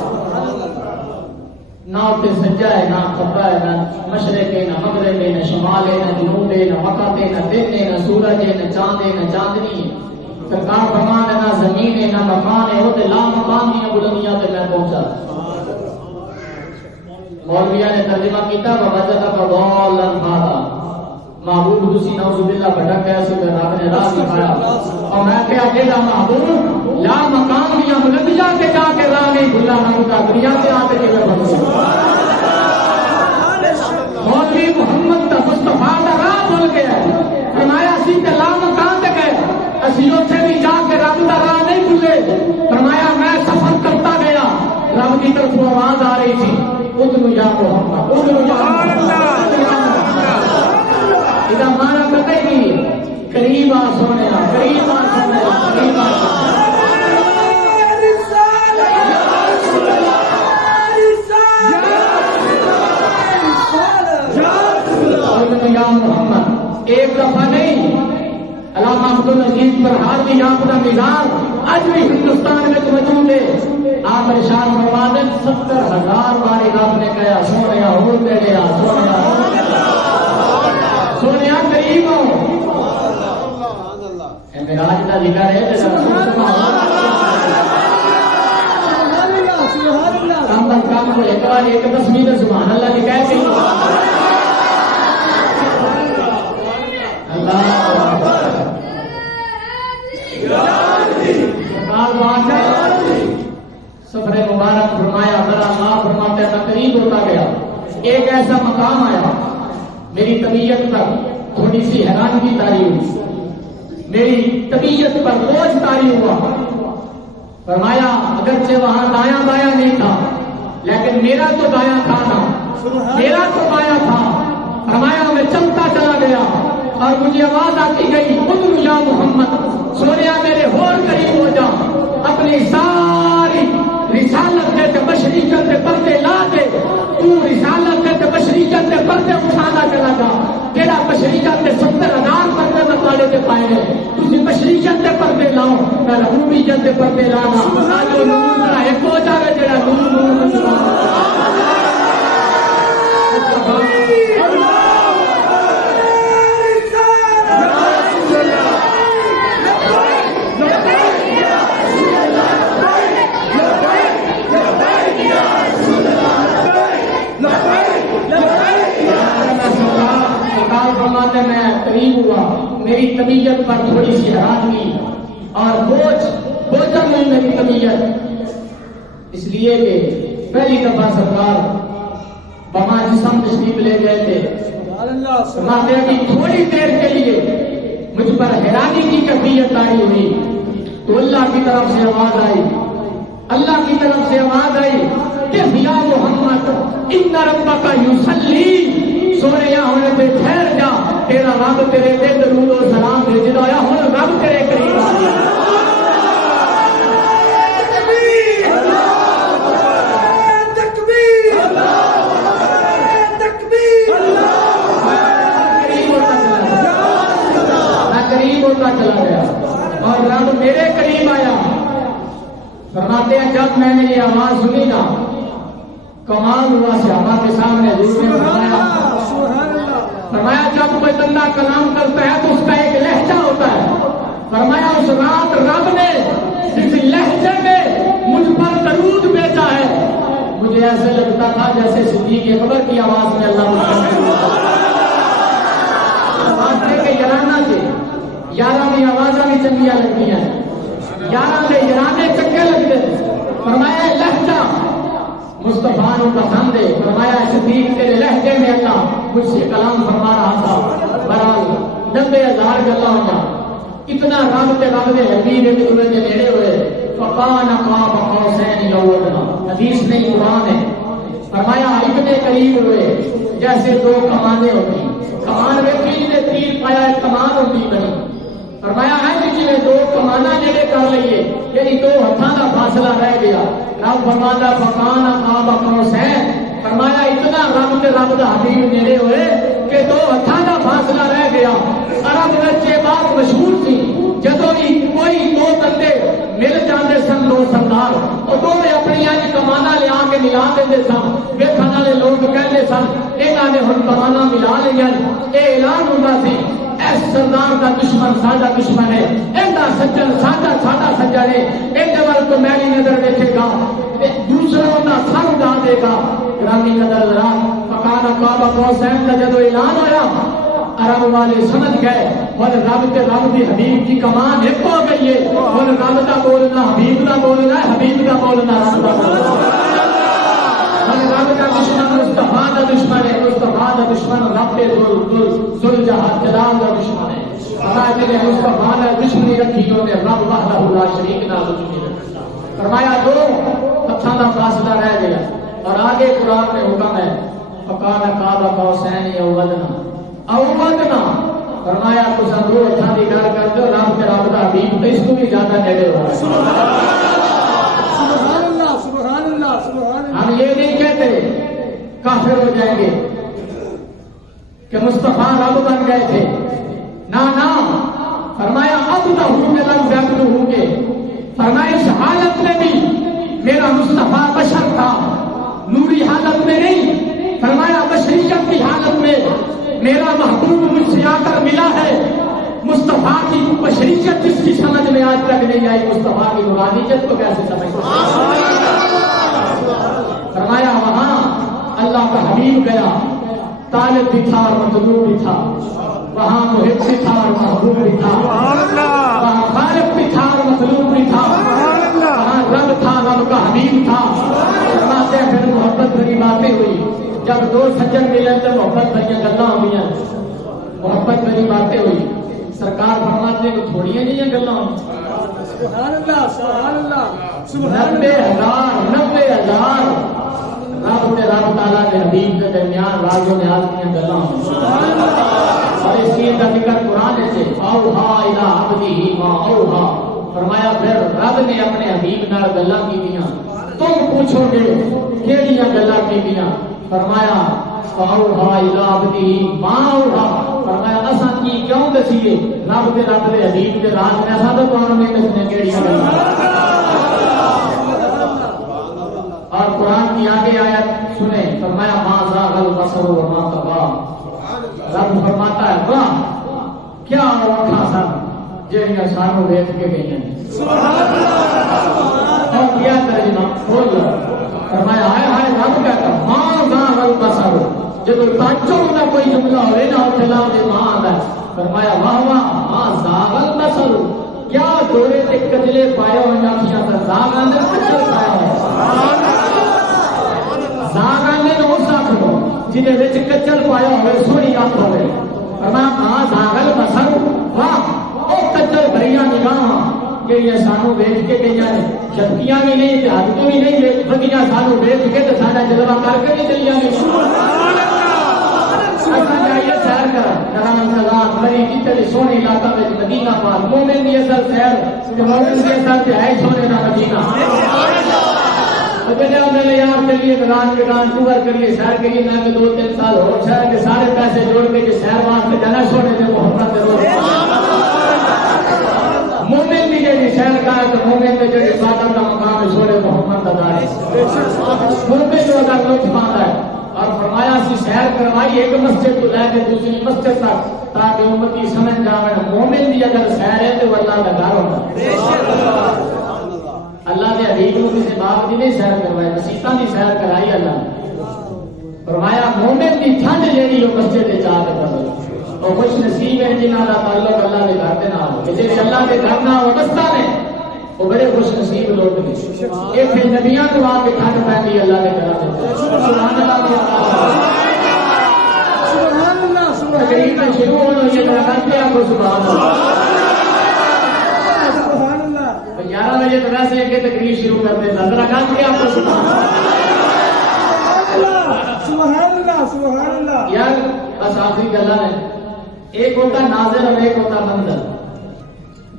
نہ اتنے سجا ہے نہ کھبا ہے نہ مشرق ہے نہ مغرب ہے نہ شمال ہے نہ جنوب ہے نہ وقت ہے نہ دن ہے نہ سورج ہے نہ چاند ہے نہ چاندنی ہے سرکار فرمان ہے نہ زمین ہے نہ مکان ہے وہ لا مقام کی بلندیاں پہ میں پہنچا مولویہ نے ترجمہ کیتا وجہ کا ضال انفادا محبوب دوسری نعوذ باللہ بھٹک گیا سے رب نے راہ دکھایا اور میں کہا جیڑا محبوب لا مقام کی بلندیاں کے جا کے راہ نہیں بھلا نہ ہوتا دنیا سے آتے کے میں مولوی محمد کا مصطفیٰ کا راہ بھول گیا فرمایا اسی کے لا مقام تک گئے اسی اتنے بھی جا کے رب کا راہ نہیں بھولے فرمایا میں سفر کرتا گیا رب کی طرف آواز آ رہی تھی ادھر یا محمد ادھر یا ادھر مانا پتہ ہی قریب آ سونے قریب آ سونے قریب آ یا محمد ایک دفعہ نہیں علامہ عبدالعزیز پر حاضر اپنا مزاج آج بھی ہندوستان میں موجود ہے آپ ارشاد فرماتے 70,000 بار آپ نے کہا سونیا ہو گیا سونیا قریب ہو معراج کا ذکر ہے کم از کم کو ایک بار ایک تصویر سبحان اللہ کی کہہ گئی سفر مبارک فرمایا میرا اللہ فرماتے ہیں قریب ہوتا گیا ایک ایسا مقام آیا میری طبیعت پر تھوڑی سی حیرانگی طاری ہوئی میری طبیعت پر بوجھ طاری ہوا فرمایا اگرچہ وہاں دایاں بایاں نہیں تھا لیکن میرا تو دایاں تھا نا میرا تو بایاں تھا فرمایا میں چلتا چلا گیا اور مجھے آواز آتی گئی ادھر یا محمد سونیا میرے ہور قریب ہو جا اپنی ساری رسالت کے بشریت کے پردے لا دے تو رسالت کے بشریت کے پردے اٹھانا چلا جا تیرا بشریت کے 70,000 پردے مطالعے کے پائے گئے تھی بشریت کے پردے لاؤ میں ربوبیت کے پردے لانا جو نور کا ایک ہو جائے جڑا نور میں قریب ہوا میری طبیعت پر تھوڑی سی حیرانگی اور بوجھ میں میری طبیعت اس لیے کہ پہلی دفعہ سرکار بما جسم تشریف لے گئے تھے فرماتے ہیں کہ تھوڑی دیر کے لیے مجھ پر حیرانی کی کیفیت آئی ہوئی تو اللہ کی طرف سے آواز آئی، اللہ کی طرف سے آواز آئی کہ یا محمد ان ربک یصلی، سونے یہاں ہونے پہ ٹھہر جا، تیرا رب تیرے تے درود و سلام بھیجدا ہے، ہن رب تیرے قریب آ گیا۔ چلا گیا اور رب میرے قریب آیا۔ فرماتے ہیں جب میں نے یہ آواز سنی نا، کمال ہوا صحابہ کے سامنے حضور نے فرمایا جب کوئی بندہ کلام کرتا ہے تو اس کا ایک لہجہ ہوتا ہے۔ فرمایا اس رات رب نے جس لہجے میں مجھ پر درود بھیجا ہے، مجھے ایسے لگتا تھا جیسے صدیق اکبر کی آواز میں اللہ کے یارانہ سے یارہ بھی آوازاں بھی چنگیاں لگتی ہیں، یارہ کے یارانے چنگے لگتے ہیں۔ فرمایا لہجہ مصطفیٰ کو پسند ہے، فرمایا صدیق تیرے لہجے میں اللہ مجھ سے کلام فرما رہا تھا۔ بہرحال 90,000 گلا ہو جا اتنا رب کے حبیب ایک دوسرے کے نیڑے ہوئے، فکان قاب قوسین او ادنی، حدیث نہیں قرآن ہے۔ فرمایا اتنے قریب ہوئے جیسے دو کمانیں ہوتی، کمان ویکھی نے تیر پایا ایک کمان ہوتی بنی۔ فرمایا ہے جی دو کمانا جڑے کر لئیے یعنی دو ہتھاں دا فاصلہ رہ گیا۔ رب فرماتا فکان قاب قوسین، فرمایا اتنا رب تے رب دا حبیب نیڑے ہوئے کہ دو ہتھاں دا فاصلہ رہ گیا۔ عرب وچ یہ بات مشہور تھی، جدوں بھی کوئی دو بندے مل جاندے سن، دو سردار اور دونوں اپنی کمانا لیا کے ملا دے سن، ویکھن والے لوگ کہتے سن انہاں نے ہن کمانا ملا لیا، یہ اعلان ہوندا سی اس سردار کا دشمن ساڈا دشمن ہے، ایندا سجن ساڈا سجن ہے، ایندے ول تو میری نظر دیکھے گا دوسروں کا سر اڑا دے گا۔ گرامی نظر ذرا فکان قاب قوسین کا جدو اعلان ہوا عرب والے سمجھ گئے اور رب تے رب دی حبیب کی کمان ایک ہو گئی ہے، اور رب کا بولنا حبیب کا بولنا ہے، حبیب کا بولنا رب کا بولنا ہے۔ رب کا دشمن مصطفیٰ کا دشمن ہے، مصطفیٰ کا دشمن رب ذوالجلال جلال کا دشمن ہے۔ اللہ نے مصطفیٰ نے دشمنی رکھی، انہوں نے رب وحدہ لا شریک نہ دشمنی رکھی۔ فرمایا دو ہتھاں دا فاصلہ رہ گیا اور آگے قرآن میں حکم ہے فکان قاب قوسین او ادنی، فرمایا تساں دو ہتھاں دی گل کرتے ہو، رب تے رب دا حبیب تے اس کو بھی زیادہ نیڑے ہو رہا ہے۔ ہم یہ نہیں کہتے کافر ہو جائیں گے کہ مصطفیٰ رب بن گئے تھے، نہ فرمایا اب نہ ہوں گے لفظ اب ہوں گے، فرمایا اس حالت میں بھی میرا مصطفیٰ بشر تھا، نوری حالت میں نہیں، فرمایا بشریت کی حالت میں میرا محبوب مجھ سے آ کر ملا ہے۔ مصطفیٰ کی بشریت جس کی سمجھ میں آج تک نہیں آئی، مصطفیٰ کی نورانیت کو کیسے سمجھ فرمایا وہاں اللہ کا حبیب گیا، طالب بھی تھا اور مطلوب بھی تھا، وہاں محب بھی تھا اور محبوب بھی تھا، وہاں خالق بھی تھا اور مطلوب بھی تھا، وہاں رب تھا رب کا حبیب تھا۔ فرماتے ہیں پھر محبت بھری باتیں ہوئی، جب دو سجن ملے تو محبت بھری گلاں ہوئی، محبت بھری باتیں ہوئی۔ سرکار فرماتے ہیں تھوڑی نہیں ہیں گلاں، سبحان اللہ سبحان اللہ سبحان 90,000 رب تے رب تعالیٰ کے حبیب کے درمیان راز و نیاز کی گلاں، اور اس چیز کا ذکر قرآن سے اوحا الی عبدہ ما اوحا، فرمایا پھر رب نے اپنے حبیب نال گلاں کیتیاں، تم پوچھو گے کیڑیاں گلاں کیتیاں، فرمایا اوحا الی عبدہ ما اوحا، فرمایا اساں کی کیوں دسیے رب تے رب دے حبیب دے راز میں اساں تو تانوں نہیں دسنے کیڑیاں گلاں۔ اور قرآن کی آگے آیت سنیں، فرمایا ما زاغ البصر وما طغى، رب فرماتا ہے واہ کیا اکھاں سن جہاں سانوں ویکھ کے گئی ہیں، اور کیا ترجمہ بول فرمایا ہائے ہائے رب کہتا ما زاغ البصر، جب تعجب کا کوئی جملہ ہوئے نا اور چلا دے ماں آتا ہے، فرمایا واہ واہ ما زاغ البصر، کیا دورے تے کجلے پایا ہوئے آنکھیاں پر، زاغ اندر کجل پایا ہے، زاغ اندر اس آنکھ جنہیں وچ کچل پایا ہوئے سوڑی آنکھ ہوئے، فرمایا ما زاغ البصر، واہ او کچل بھریاں نگاہ کہ سانو ویچ کے گئی نے شکتیاں بھی نہیں تے حد تو بھی نہیں بدیاں سانو ویچ کے تے ساڈا جلوہ کر کے نہیں چلیاں نے جائیے سیر کرام سلام بڑی کتنے سونے علاقہ میں مدینہ پاک مومن دی اصل سیر مومن دی اصل تے ہے سونے دا مدینہ اگر میں یار چلیے گران ٹور کریے سیر کریے میں 2-3 سال ہو شہر کے سارے پیسے جوڑ کے کہ سیر واسطے جانا سونے دے محمد دے روز مومن دی جڑی سیر کا ہے تو مومن دے جڑی عبادت کا مقام ہے سونے محمد دا دار مومن جو اگر لطف آتا ہے اور فرمایا سی سیر کروائی ایک مسجد تو لے کے دوسری مسجد تک تاکہ امتی سمجھ جاویں مومن دی اگر سیر ہے تو اللہ کا گھر ہوتا اللہ نے حبیب کو کسی باپ کی نہیں سیر کروائی مسیطاں کی سیر کرائی اللہ نے فرمایا مومن کی ٹھنڈ جیڑی وہ مسجد کے چاہ کے بدل اور خوش نصیب ہے جنہاں کا تعلق اللہ کے گھر کے نال کہ جس اللہ کے گھر نال وابستہ نے وہ بڑے خوش نصیب لوگ نے یہ پھر نبیاں کو آ کے ٹھنڈ پہنی اللہ کے گھر میں سبحان اللہ سبحان اللہ شروع ہونا یہ کرتے آپ کو سبحان اللہ 11 بجے تو ویسے کہ تقریر شروع کرتے ہیں ذرا کہا کہ آپ کو سبحان اللہ سبحان اللہ یار بس آخری گلا ہے ایک ہوتا ناظر اور ایک ہوتا منظر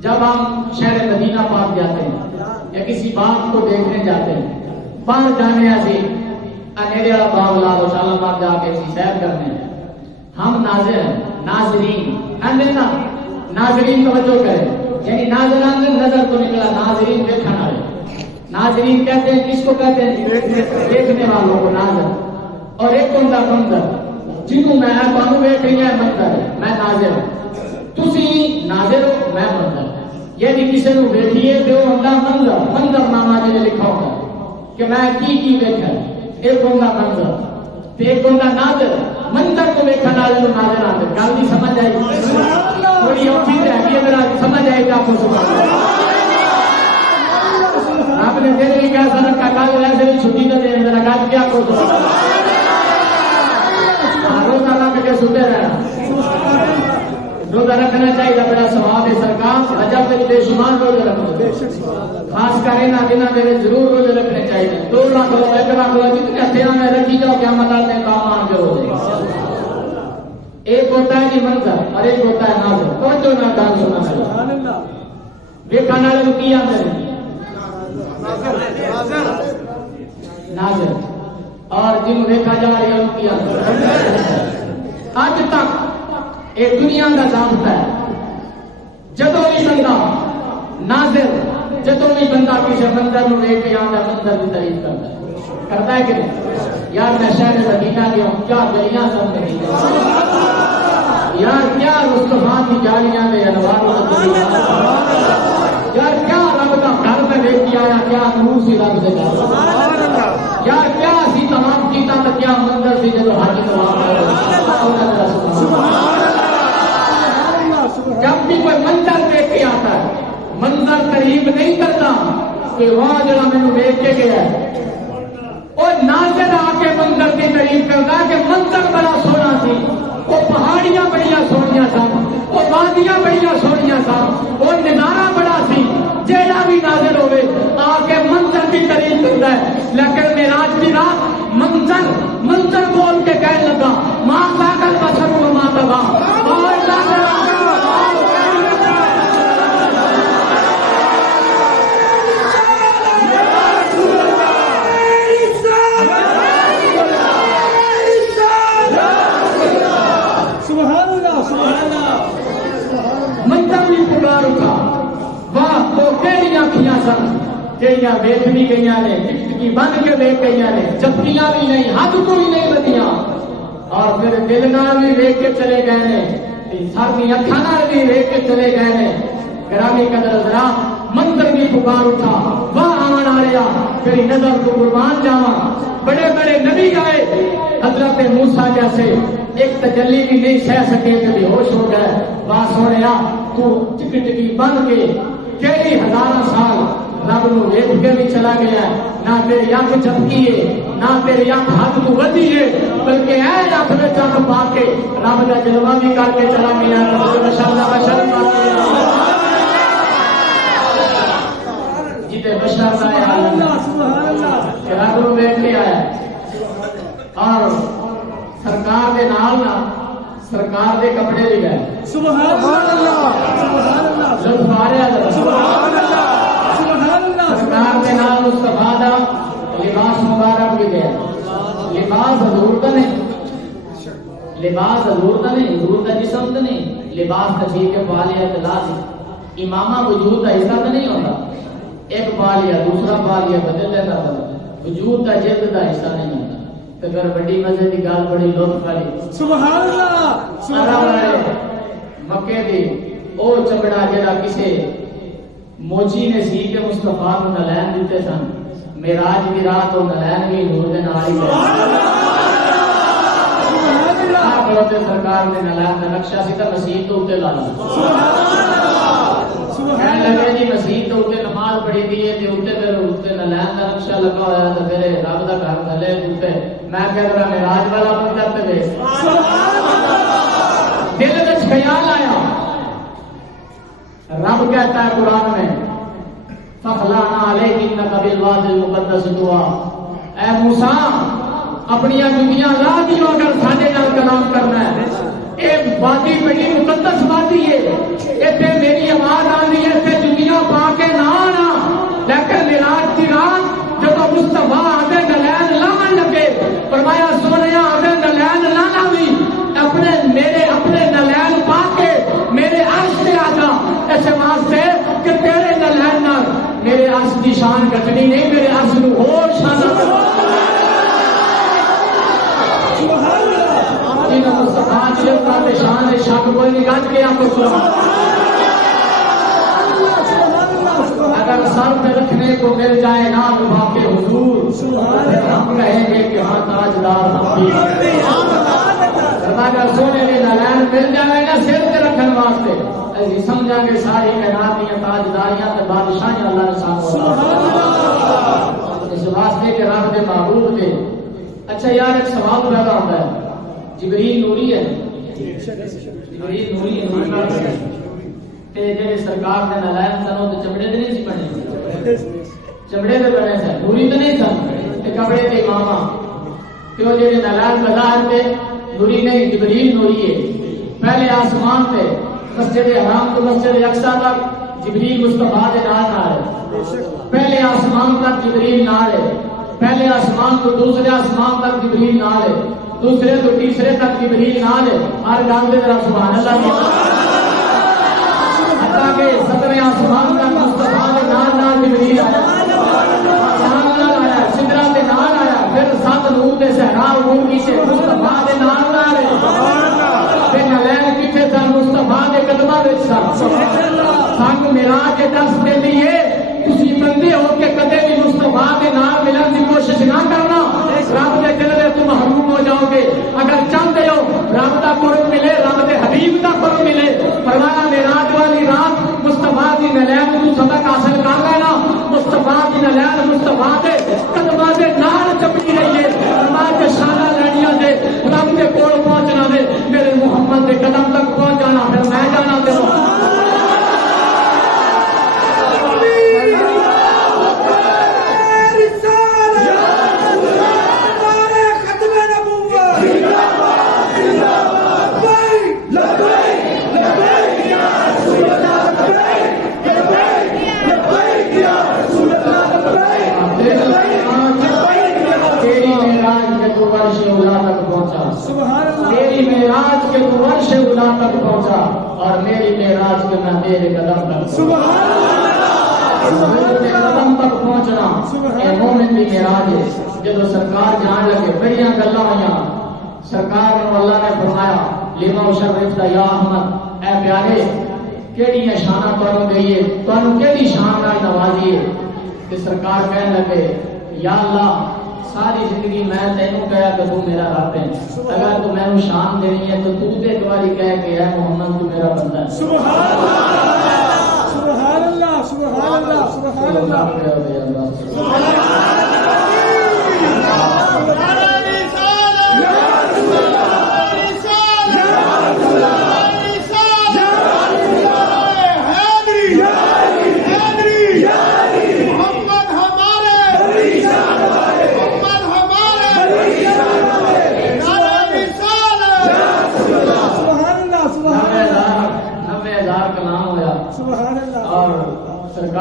جب ہم شہر مدینہ پاک جاتے ہیں یا کسی باغ کو دیکھنے جاتے ہیں باہر جانے ایسے انیرے والا باغ لا لو شالا باغ جا کے سیر کرنے ہم ناظر ہیں ناظرین ناظرین توجہ کریں یعنی ناظران میں نظر تو نکلا ناظرین دیکھنے والے ناظرین کہتے ہیں کس کو کہتے ہیں دیکھنے والوں کو ناظر اور ایک ہوتا منظر جنہوں میں بانو بیٹھ رہی ہے منظر میں ناظر ہوں تسی ناظر ہو میں منظر یعنی کسی نے بیٹھیے تو ہوتا منظر نامہ جی نے لکھا ہوگا کہ میں کی دیکھا ایک ہوتا منظر ایک ہوتا ناظر منظر کو دیکھنے والے تو ناظر آتے گل نہیں سمجھ آئی تھوڑی اوکھی رہتی ہے میرا سمجھ آئے گا آپ کو آپ نے دیر بھی کیا سر کا کال ویسے بھی چھٹی نہ دے میرا کال کیا کو روزہ رکھ کے سوتے رہنا روزہ رکھنا چاہیے بڑا ثواب ہے سرکار رجب میں بے شمار روزے رکھنے خاص کر ان دنوں میں ضرور روزے رکھنے چاہیے 2 لاکھ 1 لاکھ جتنے ہتھیار میں رکھی جاؤ کیا مدد میں کام آن کے روزے ایک ہوتا ہے جی منظر اور ایک ہوتا ہے ناظر کون جو نہ کام سنا چاہیے ویکھن والے کو کی آتے ہیں ناظر اور جن دیکھا جا رہی ہے ان کی آتے آج تک ایک دنیا کا ضابطہ ہے جدوں بھی بندہ ناظر جدوں بھی بندہ کسی منظر کو دیکھ کے آتا منظر کی تعریف کرتا ہے کہ نہیں یار میں شہر مدینہ گیا ہوں کیا گلیاں سب میں یار کیا مصطفیٰ کی جالیاں میں انوار یار کیا رب کا گھر میں دیکھ کے آیا کیا نور سی رب سے یار کیا اسی تمام کیتا تو کیا منظر سے جب حاجی جب بھی کوئی منظر دیکھ کے آتا ہے منظر قریب نہیں کرتا کہ وہاں جڑا مینوں دیکھ کے گیا ہے اور ناظر آ کے منظر کی تعریف کرتا ہے کہ منظر بڑا سونا سی وہ پہاڑیاں بڑی سونیاں سن وہ وادیاں بڑی سونیاں سن وہ نظارہ بڑا سی جیڑا بھی ناظر ہوئے آ کے منظر کی تعریف کرتا ہے لیکن معراج کی رات منظر بول کے کہنے لگا ماں پاگل بشر و ماں تبا اور ناظر کہیاں بیچ بھی گئی نے ٹکٹکی بن کے لے گئی نے چپکیاں بھی نہیں ہاتھ کو بھی نہیں بدیاں اور پھر دل نال بھی ویک کے چلے گئے نے ساری اکھاں نال بھی ویک کے چلے گئے نے گرامی قدر حضرات منظر کی پکار اٹھا واہ آن آ رہا تیری نظر کو قربان جاواں بڑے بڑے نبی گئے حضرت موسیٰ جیسے ایک تجلی بھی نہیں سہ سکے کہ بے ہوش ہو گئے واہ سونیا تو ٹکٹکی بن کے کئی ہزاروں سال رب نو ویکھ کے بھی چلا گیا نہ تیری اکھ جھپکی ہے نہ تیری اکھ ہاتھ تو ودی ہے بلکہ اے اکھ میں چک پا کے رب دا جلوہ بھی کر کے چلا گیا ماشاءاللہ ماشاءاللہ تے بشر کا سبحان اللہ سبحان اللہ رب نو ویکھ کے آیا اور سرکار دے نال نا سرکار دے کپڑے بھی گئے سبحان اللہ سبحان اللہ لطف آ رہا ہے سبحان اللہ سبحان اللہ سرکار دے نال مصطفیٰ دا لباس مبارک بھی گیا لباس حضور دا نہیں لباس حضور دا نہیں حضور دا جسم دا نہیں لباس دا ٹھیک ہے پا لیا تو لا دی امامہ وجود دا حصہ تو نہیں ہوتا ایک پا لیا دوسرا پا لیا بدل لیتا وجود دا جلد دا حصہ نہیں ہوتا تو اگر بڑی مزے کی گل بڑی لطف والی سبحان اللہ سبحان اللہ مکے دی او چمڑا جڑا کسے موچی نے سی کے مصطفیٰ کو نلین دیتے سن معراج کی رات اور نلین بھی نور دے نال ہی گئے سرکار نے نلین کا نقشہ سی تو مسیح تو اتنے لا کہنے لگے جی مسیح تو اتنے نماز پڑھی دی ہے تے اتنے پھر اتنے نلین کا نقشہ لگا ہوا ہے تو پھر رب دا گھر تھلے اتنے میں کہہ رہا معراج والا منظر تے ویکھ دل وچ خیال آیا رب کہتا ہے قرآن میں فخلانا علیک انک بالواد المقدس طویٰ اے موسیٰ اپنی جتیاں لا دیو اگر ساڈے نال کلام کرنا ہے اے وادی بڑی مقدس وادی ہے ایتھے میری آواز آندی ہے ایتھے جتیاں پا کے نہ آنا لیکن معراج کی رات جب مصطفیٰ آدھے نلین لاون لگے فرمایا سونیا آدھے نلین لانا بھی اپنے میرے اپنے نلین پا کے میرے عرش سے آ جا اس واسطے کہ تیرے نلین نال میرے عرش کی شان گھٹنی نہیں میرے عرش نو اور شان شان شک کوئی نہیں گج کے آپ کو اگر سر پہ رکھنے کو مل جائے نا تو کے حضور ہم کہیں گے کہ ہاں تاجدار اگر سونے کے نلین مل جائے گا سر پہ رکھنے واسطے سمجھا گے ساری کائنات دیا تاجداریاں تے بادشاہیں اللہ نے سامنے اس واسطے کہ رب دے محبوب دے اچھا یار ایک سوال پیدا ہوتا ہے جبریل نوری ہے جبریل نوری ہے تے جڑے سرکار دے نلائق سن او تے چمڑے دے نہیں سی بنے چمڑے دے بنے سن نوری تے نہیں سن تے کپڑے تے امامہ تے او جڑے نلائق بازار تے نوری نہیں جبریل نوری ہے پہلے آسمان تے مسجد حرام تو مسجد اقصی تک جبریل مصطفیٰ دے نال ہے پہلے آسمان تک جبریل نال ہے پہلے آسمان تو دوسرے آسمان تک جبریل نال ہے دوسرے تو تیسرے تک جبریل نال ہے ہر گل دے ذرا سبحان اللہ حتیٰ کہ ستویں آسمان تک مصطفیٰ دے نال جبریل آیا سدرا دے نال آیا پھر سات نور دے صحرا عبور کیتے مصطفیٰ دے نال آئے پھر نلین کیتے سن مصطفیٰ دے قدماں وچ سن سانو معراج دس دے لیے تسی بندے ہو کے کدے بھی مصطفیٰ دے نال ملن دی کوشش نہ کرنا رب دے دل وچ تم محروم ہو جاؤ گے اگر چاہتے ہو رب دا قرب ملے رب دے حبیب دا قرب ملے فرمایا معراج والی رات مصطفیٰ دی نلین تو سبق حاصل کر لینا مصطفیٰ دی نلین مصطفیٰ دے قدماں دے نال چپکی رہی ہے فرمایا کہ شانہ لینیاں دے رب دے کول پہنچنا دے میرے محمد دے قدم تک پہنچ جانا پھر میں جانا دے میری معراج کے تو عرش اولا تک پہنچا اور میری معراج کے میں تیرے قدم تک میرے قدم تک پہنچنا اے مومن دی معراج ہے جب سرکار جان لگے بڑیاں گلاں ہویاں سرکار کو اللہ نے فرمایا لما شرفت یا احمد اے پیارے کیڑی شاناں تانوں دئیے تانوں کیڑی شان نال نوازیے کہ سرکار کہنے لگے یا اللہ ساری زندگی میں تینوں کہا کہ تو میرا رب ہے اگر تو میں نے شان دینی ہے تو تو ایک باری کہہ کہ اے محمد تو میرا بندہ ہے سبحان اللہ سبحان اللہ سبحان اللہ سبحان اللہ محمد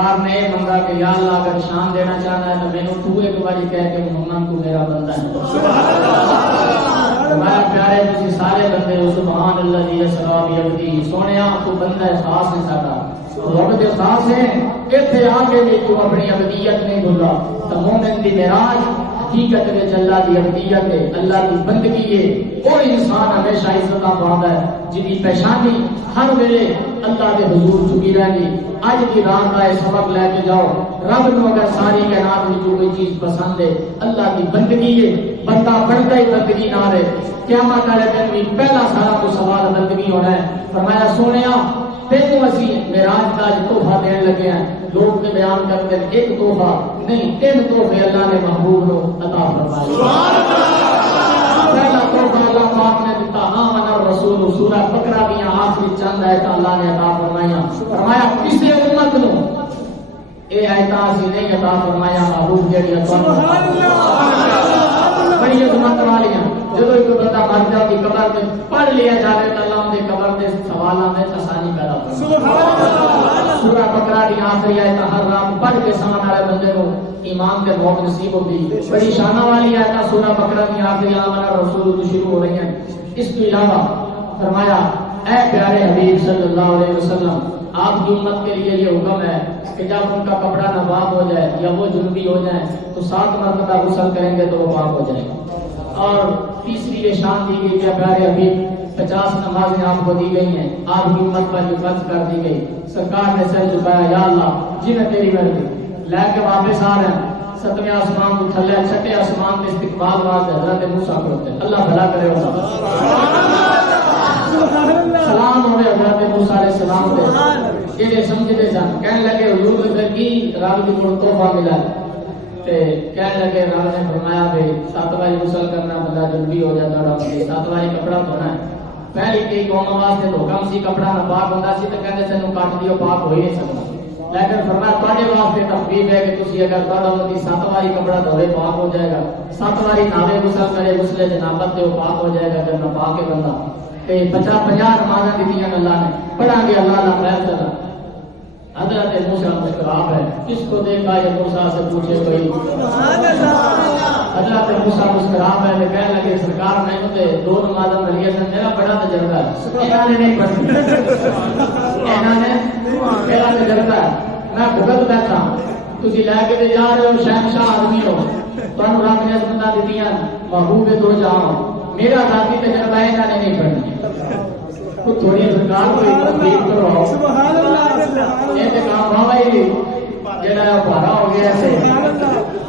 سرکار نے یہ منگا کہ یا اللہ اگر شان دینا چاہنا ہے تو میں نے تو ایک باری کہہ کہ محمد تو میرا بندہ ہے. ہمارا پیارے تسی سارے بندے ہو سبحان اللہ دی اسرا بیعبدی. سونیا تو بندہ خاص ہے ساڈا, رب دے خاص ہے. ایتھے آ کے بھی تو اپنی ابدیت نہیں بھولا. تو مومن دی معراج حقیقت وچ اللہ دی ابدیت ہے, اللہ دی بندگی ہے. کوئی انسان ہمیشہ عزت پاتا ہے جن کی پیشانی ہر ویلے اللہ کے حضور جھکی رہی. اج کی رات کا یہ سبق لے کے جاؤ. رب نو اگر ساری کائنات میں جو کوئی چیز پسند ہے اللہ کی بندگی ہے. بندہ بنتا ہی بندگی نہ رہے. قیامت والے دن بھی پہلا سارا کو سوال بندگی ہونا ہے. فرمایا سونیا تینوں اسی معراج کا تحفہ دین لگے ہیں. لوگ کے بیان کرتے ہیں ایک تحفہ نہیں, 3 تحفے اللہ نے محبوب کو عطا فرمائے. پہلا تحفہ اللہ پاک نے دیتا آمن الرسول. سورہ بقرہ کی آخری چند آیت اللہ نے عطا فرمایا. فرمایا کسی امت نو اے آیت اسی نہیں عطا فرمایا محبوب جڑی عطا بڑی عظمت والی ہیں. جب ایک بندہ مر جاتی قبر میں پڑھ لیا جائے تو اللہ نے قبر کے سوالوں میں آسانی پیدا کر. سورہ بقرہ کی آخری آیت ہر رات پڑھ کے سمجھ والے بندے کو ایمان کے موت نصیب ہوتی. بڑی شانہ والی آیت سورہ بقرہ کی آخری آمن الرسول شروع ہو رہی ہیں. اس کے علاوہ فرمایا اے پیارے حبیب صلی اللہ علیہ وسلم آپ کی امت کے لیے یہ حکم ہے کہ جب ان کا کپڑا ناپاک ہو جائے یا وہ جنوبی ہو جائیں تو 7 مرتبہ غسل کریں گے تو وہ پاک ہو جائیں گے. اور تیسری یہ شان دی گئی کہ پیارے حبیب 50 نمازیں آپ کو دی گئی ہیں. آپ کی امت پر جو فرض کر دی گئی سرکار نے سر جھکایا یا اللہ جن تیری مرضی لے کے واپس آ رہے ہیں. 7ویں آسمان کو تھلے 6ٹے آسمان میں استقبال واسطے حضرت موسیٰ کو ہوتے اللہ بھلا کرے. سلام ہوئے حضرت موسیٰ علیہ السلام پہ یہ سمجھتے سن. کہنے لگے حضور نے پھر کی رب کی تحفہ ملا. کہنے لگے رب نے فرمایا بھائی 7 بار غسل کرنا بندہ جنبی ہو جاتا رہا. 7 بار کپڑا دھونا ہے. پہلی کئی قوم واسطے تو کم سی کپڑا نہ پاک ہوتا سی تو کہتے تینو کٹ دیو پاک ہو ہی نہیں سکتا. لیکن فرمایا تواڈے واسطے تخفیف ہے کہ تسی اگر تہاڈا امتی 7 بار کپڑا دھوے پاک ہو جائے گا. 7 بار ناوے غسل کرے غسل جنابت تے وہ پاک ہو جائے گا. جب نہ پاک ہے بندہ تے 50 نمازاں دتیاں اللہ نے پڑھا گے اللہ دا فیصلہ. حضرت موسیٰ مسکراب ہے. کس کو دیکھا یہ موسیٰ سے پوچھے کوئی. حضرت موسیٰ مسکراب ہے. کہنے لگے سرکار میں تے 2 نمازاں پڑھیاں سن میرا بڑا تجربہ ہے. انہاں نے نہیں پڑھی. انہاں نے میرا تجربہ ہے. میں بھگت بیٹھا تسی لے کے جا رہے ہو شہنشاہ آدمی ہو تانوں رب نے عظمتاں دتیاں محبوب دو جہاں. میرا ذاتی تجربہ ہے انہاں نے نہیں پڑھی. تو تھوڑی سرکار کو تصدیق کرو. سبحان اللہ. یہ تے کام بابا ہی جڑا بھارا ہو گیا ہے.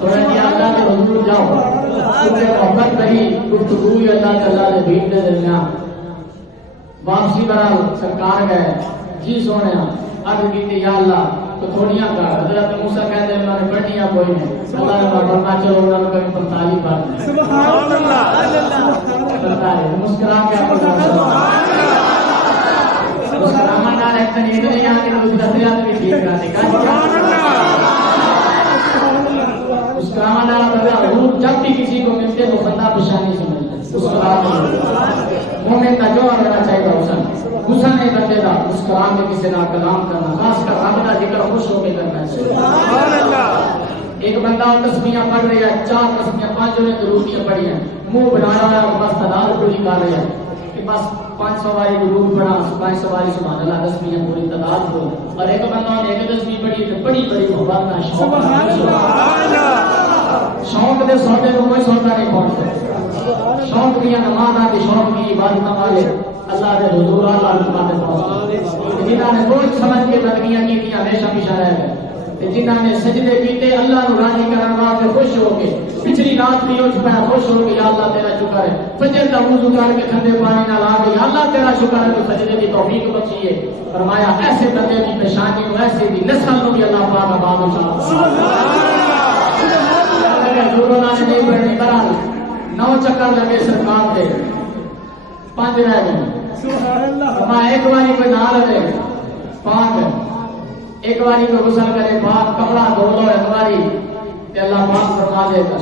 تھوڑا جی اللہ کے حضور جاؤ تمہیں محبت نہیں گفتگو اللہ تعالیٰ کے بھیڑ کے درمیان واپسی بڑا سرکار گئے. جی سونے عرض کی یا اللہ تو تھوڑیاں کر. حضرت موسیٰ کہتے ہیں میں نے پڑھنیاں کوئی نہیں. اللہ نے فرمایا چلو انہوں نے کبھی 45 بار سبحان اللہ. مسکرا کے مسکرانا نہ رہتا نہیں اتنے یہاں کے لوگ دستیات بھی ٹھیک کرنے کا مسکرانا نہ روح جب بھی کسی کو ملتے تو بندہ پریشانی سے ملتا ہے. مومن کا جو آنا چاہیے حسن حسن ہے بندے کا. مسکرا کے کسی نہ کلام کرنا خاص کر رب کا ذکر خوش ہو کے کرنا چاہیے. ایک بندہ تسبیحاں پڑھ رہا ہے 4 تسبیحاں 5 نے درودیاں پڑھی ہیں منہ بنایا ہوا ہے بس تعداد پوری کر رہے ہیں کہ بس 500 باری درود پڑھا 500 باری سبحان اللہ تسبیحاں پوری تعداد ہو. اور ایک بندہ نے ایک تسبیح پڑھی تو بڑی محبت کا شوق شوق دے سودے کو کوئی سودا نہیں پہنچتا. شوق کی نماز کی شوق کی عبادت والے اللہ کے حضور اللہ کی باتیں پہنچتے. جنہاں نے سوچ سمجھ کے بندگیاں کی ہمیشہ پیچھے رہ گئے. جنہاں نے سجدے کیتے اللہ کو راضی کرنے واسطے خوش ہو کے پچھلی رات بھی اٹھ پیا خوش ہو کے یا اللہ تیرا شکر ہے. فجر کا وضو کر کے ٹھنڈے پانی نہ لا کے یا اللہ تیرا شکر ہے تو سجدے کی توفیق بخشی ہے. فرمایا ایسے بندے کی پیشانی کو ایسے بھی نسل کو بھی اللہ پاک عطا فرمائے. اگر کورونا نے نہیں پڑھنی برال 9 چکر لگے سرکار کے 5 رہ گئے. ایک باری کوئی نہ لگے 5 ایک باری کو غسل کرے پاک کپڑا دھو لو ایک باری اللہ پاک فرما دے گا.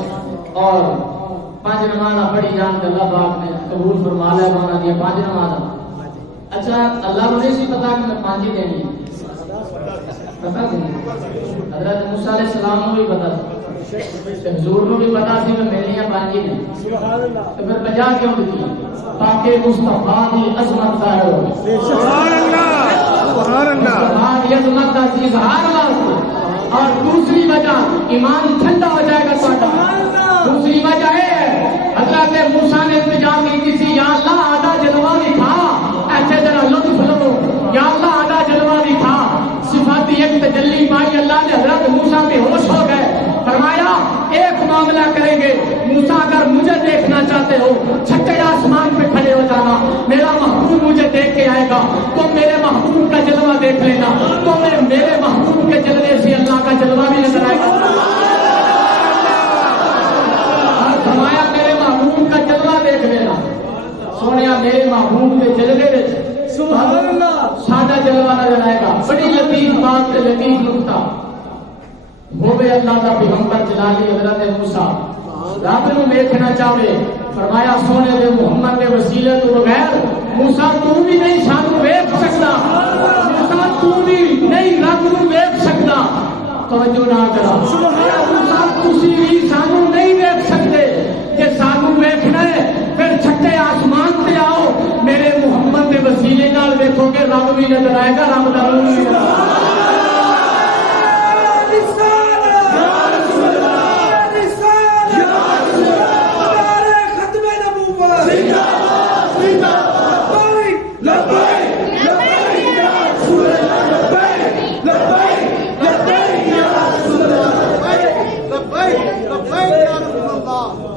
اور 5 نمازاں پڑھی جان تو اللہ پاک نے قبول فرما لے گا انہاں دی 5 نمازاں. اچھا اللہ کو نہیں سی پتا کہ میں 5 ہی دینی ہے. پتا نہیں حضرت موسیٰ علیہ السلام کو بھی پتا تھا حضور کو بھی پتا سی میں میلیاں بانجی نے سبحان اللہ تو پھر بجا کیوں دی تاکہ مصطفیٰ کی عظمت ظاہر ہو سبحان اللہ سبحان اللہ مصطفیٰ کی عظمت کا اظہار واسطے اور دوسری وجہ ایمان ٹھنڈا ہو جائے گا سبحان اللہ دوسری وجہ ہے حضرت موسیٰ نے التجا کی کسی یا اللہ آدھا جلوہ بھی تھا ایسے ذرا لطف لو یا اللہ آدھا جلوہ بھی تھا صفاتی ایک تجلی پائی اللہ نے حضرت موسیٰ بے ہوش ہو گئے فرمایا ایک معاملہ کریں گے موسیٰ اگر مجھے دیکھنا چاہتے ہو چھٹے آسمان پہ کھڑے ہو جانا میرا محبوب مجھے دیکھ کے آئے گا تو میرے محبوب کا جلوہ دیکھ لینا تو میرے محبوب کے جلوے سے اللہ کا جلوہ بھی نظر آئے گا فرمایا میرے محبوب کا جلوہ دیکھ لینا سونیا میرے محبوب کے جلوے میں سبحان اللہ سادہ جلوہ نظر آئے گا بڑی لطیف بات سے لطیف نکتہ ہوئے اللہ کا پیغمبر جلالی حضرت موسیٰ رب نو دیکھنا چاہے فرمایا سونے دے محمد کے وسیلے تو بغیر موسیٰ تو بھی نہیں سانو دیکھ سکتا موسیٰ تو بھی نہیں رب نو دیکھ سکتا توجہ نہ کرا موسیٰ تسی بھی سانو نہیں دیکھ سکتے کہ سانو دیکھنا ہے پھر چھٹے آسمان تے آؤ میرے محمد کے وسیلے نال دیکھو کہ رب بھی نظر آئے گا رب دا روح بھی نظر آئے گا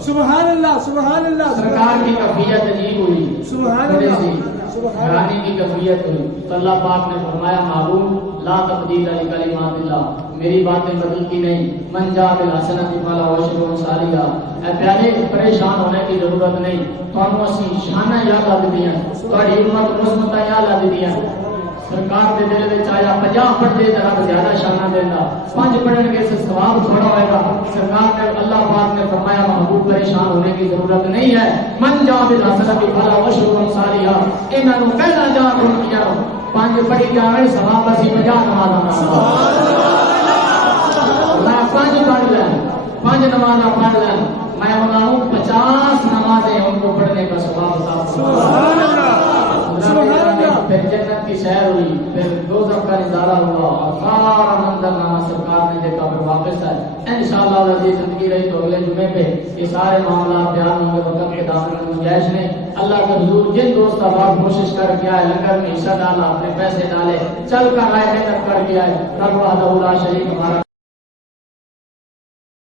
سبحان اللہ سبحان اللہ سرکار کی کیفیت عجیب ہوئی سبحان اللہ سبحان حیرانی کی کیفیت ہوئی تو اللہ پاک نے فرمایا معلوم لا تبدیل لکلمات اللہ میری باتیں بدلتی نہیں من جاء بالحسنۃ فلہ عشر امثالها اے پیارے پریشان ہونے کی ضرورت نہیں تانوں اسی شانہ یاد آ دیاں تہاڈی امت مثبت یاد آ دیاں سرکار دے دل وچ آیا 50 پڑھے ذرا زیادہ شانہ دیندا 5 پڑھن گے سے ثواب تھوڑا ہوئے گا سرکار نے اللہ پاک نے فرمایا محبوب پریشان ہونے کی ضرورت نہیں ہے من جاء بالحسنۃ فلہ عشر امثالها انہاں نوں پہلا جا کیا 5 پڑھی جاوے ثواب اسی 50 نمازاں سبحان اللہ 5 پڑھ لیں 5 نمازاں پڑھ لیں میں بتاؤں 50 نمازیں ان کو پڑھنے کا ثواب عطا سبحان اللہ سبحان اللہ پھر جنت کی سیر ہوئی پھر دوزخ کا نظارہ ہوا اور سارا منظر نامہ سرکار نے دیکھا پھر واپس ہے انشاءاللہ العزیز زندگی رہی تو اگلے جمعے پہ یہ سارے معاملات بیان ہوں گے وقت کے دامن میں گنجائش نہیں اللہ کے حضور جن دوست احباب کوشش کر کیا ہے لنگر میں حصہ ڈالا اپنے پیسے ڈالے چل کر آئے محنت کر کے آئے رب وحدہ لا شریک ہمارا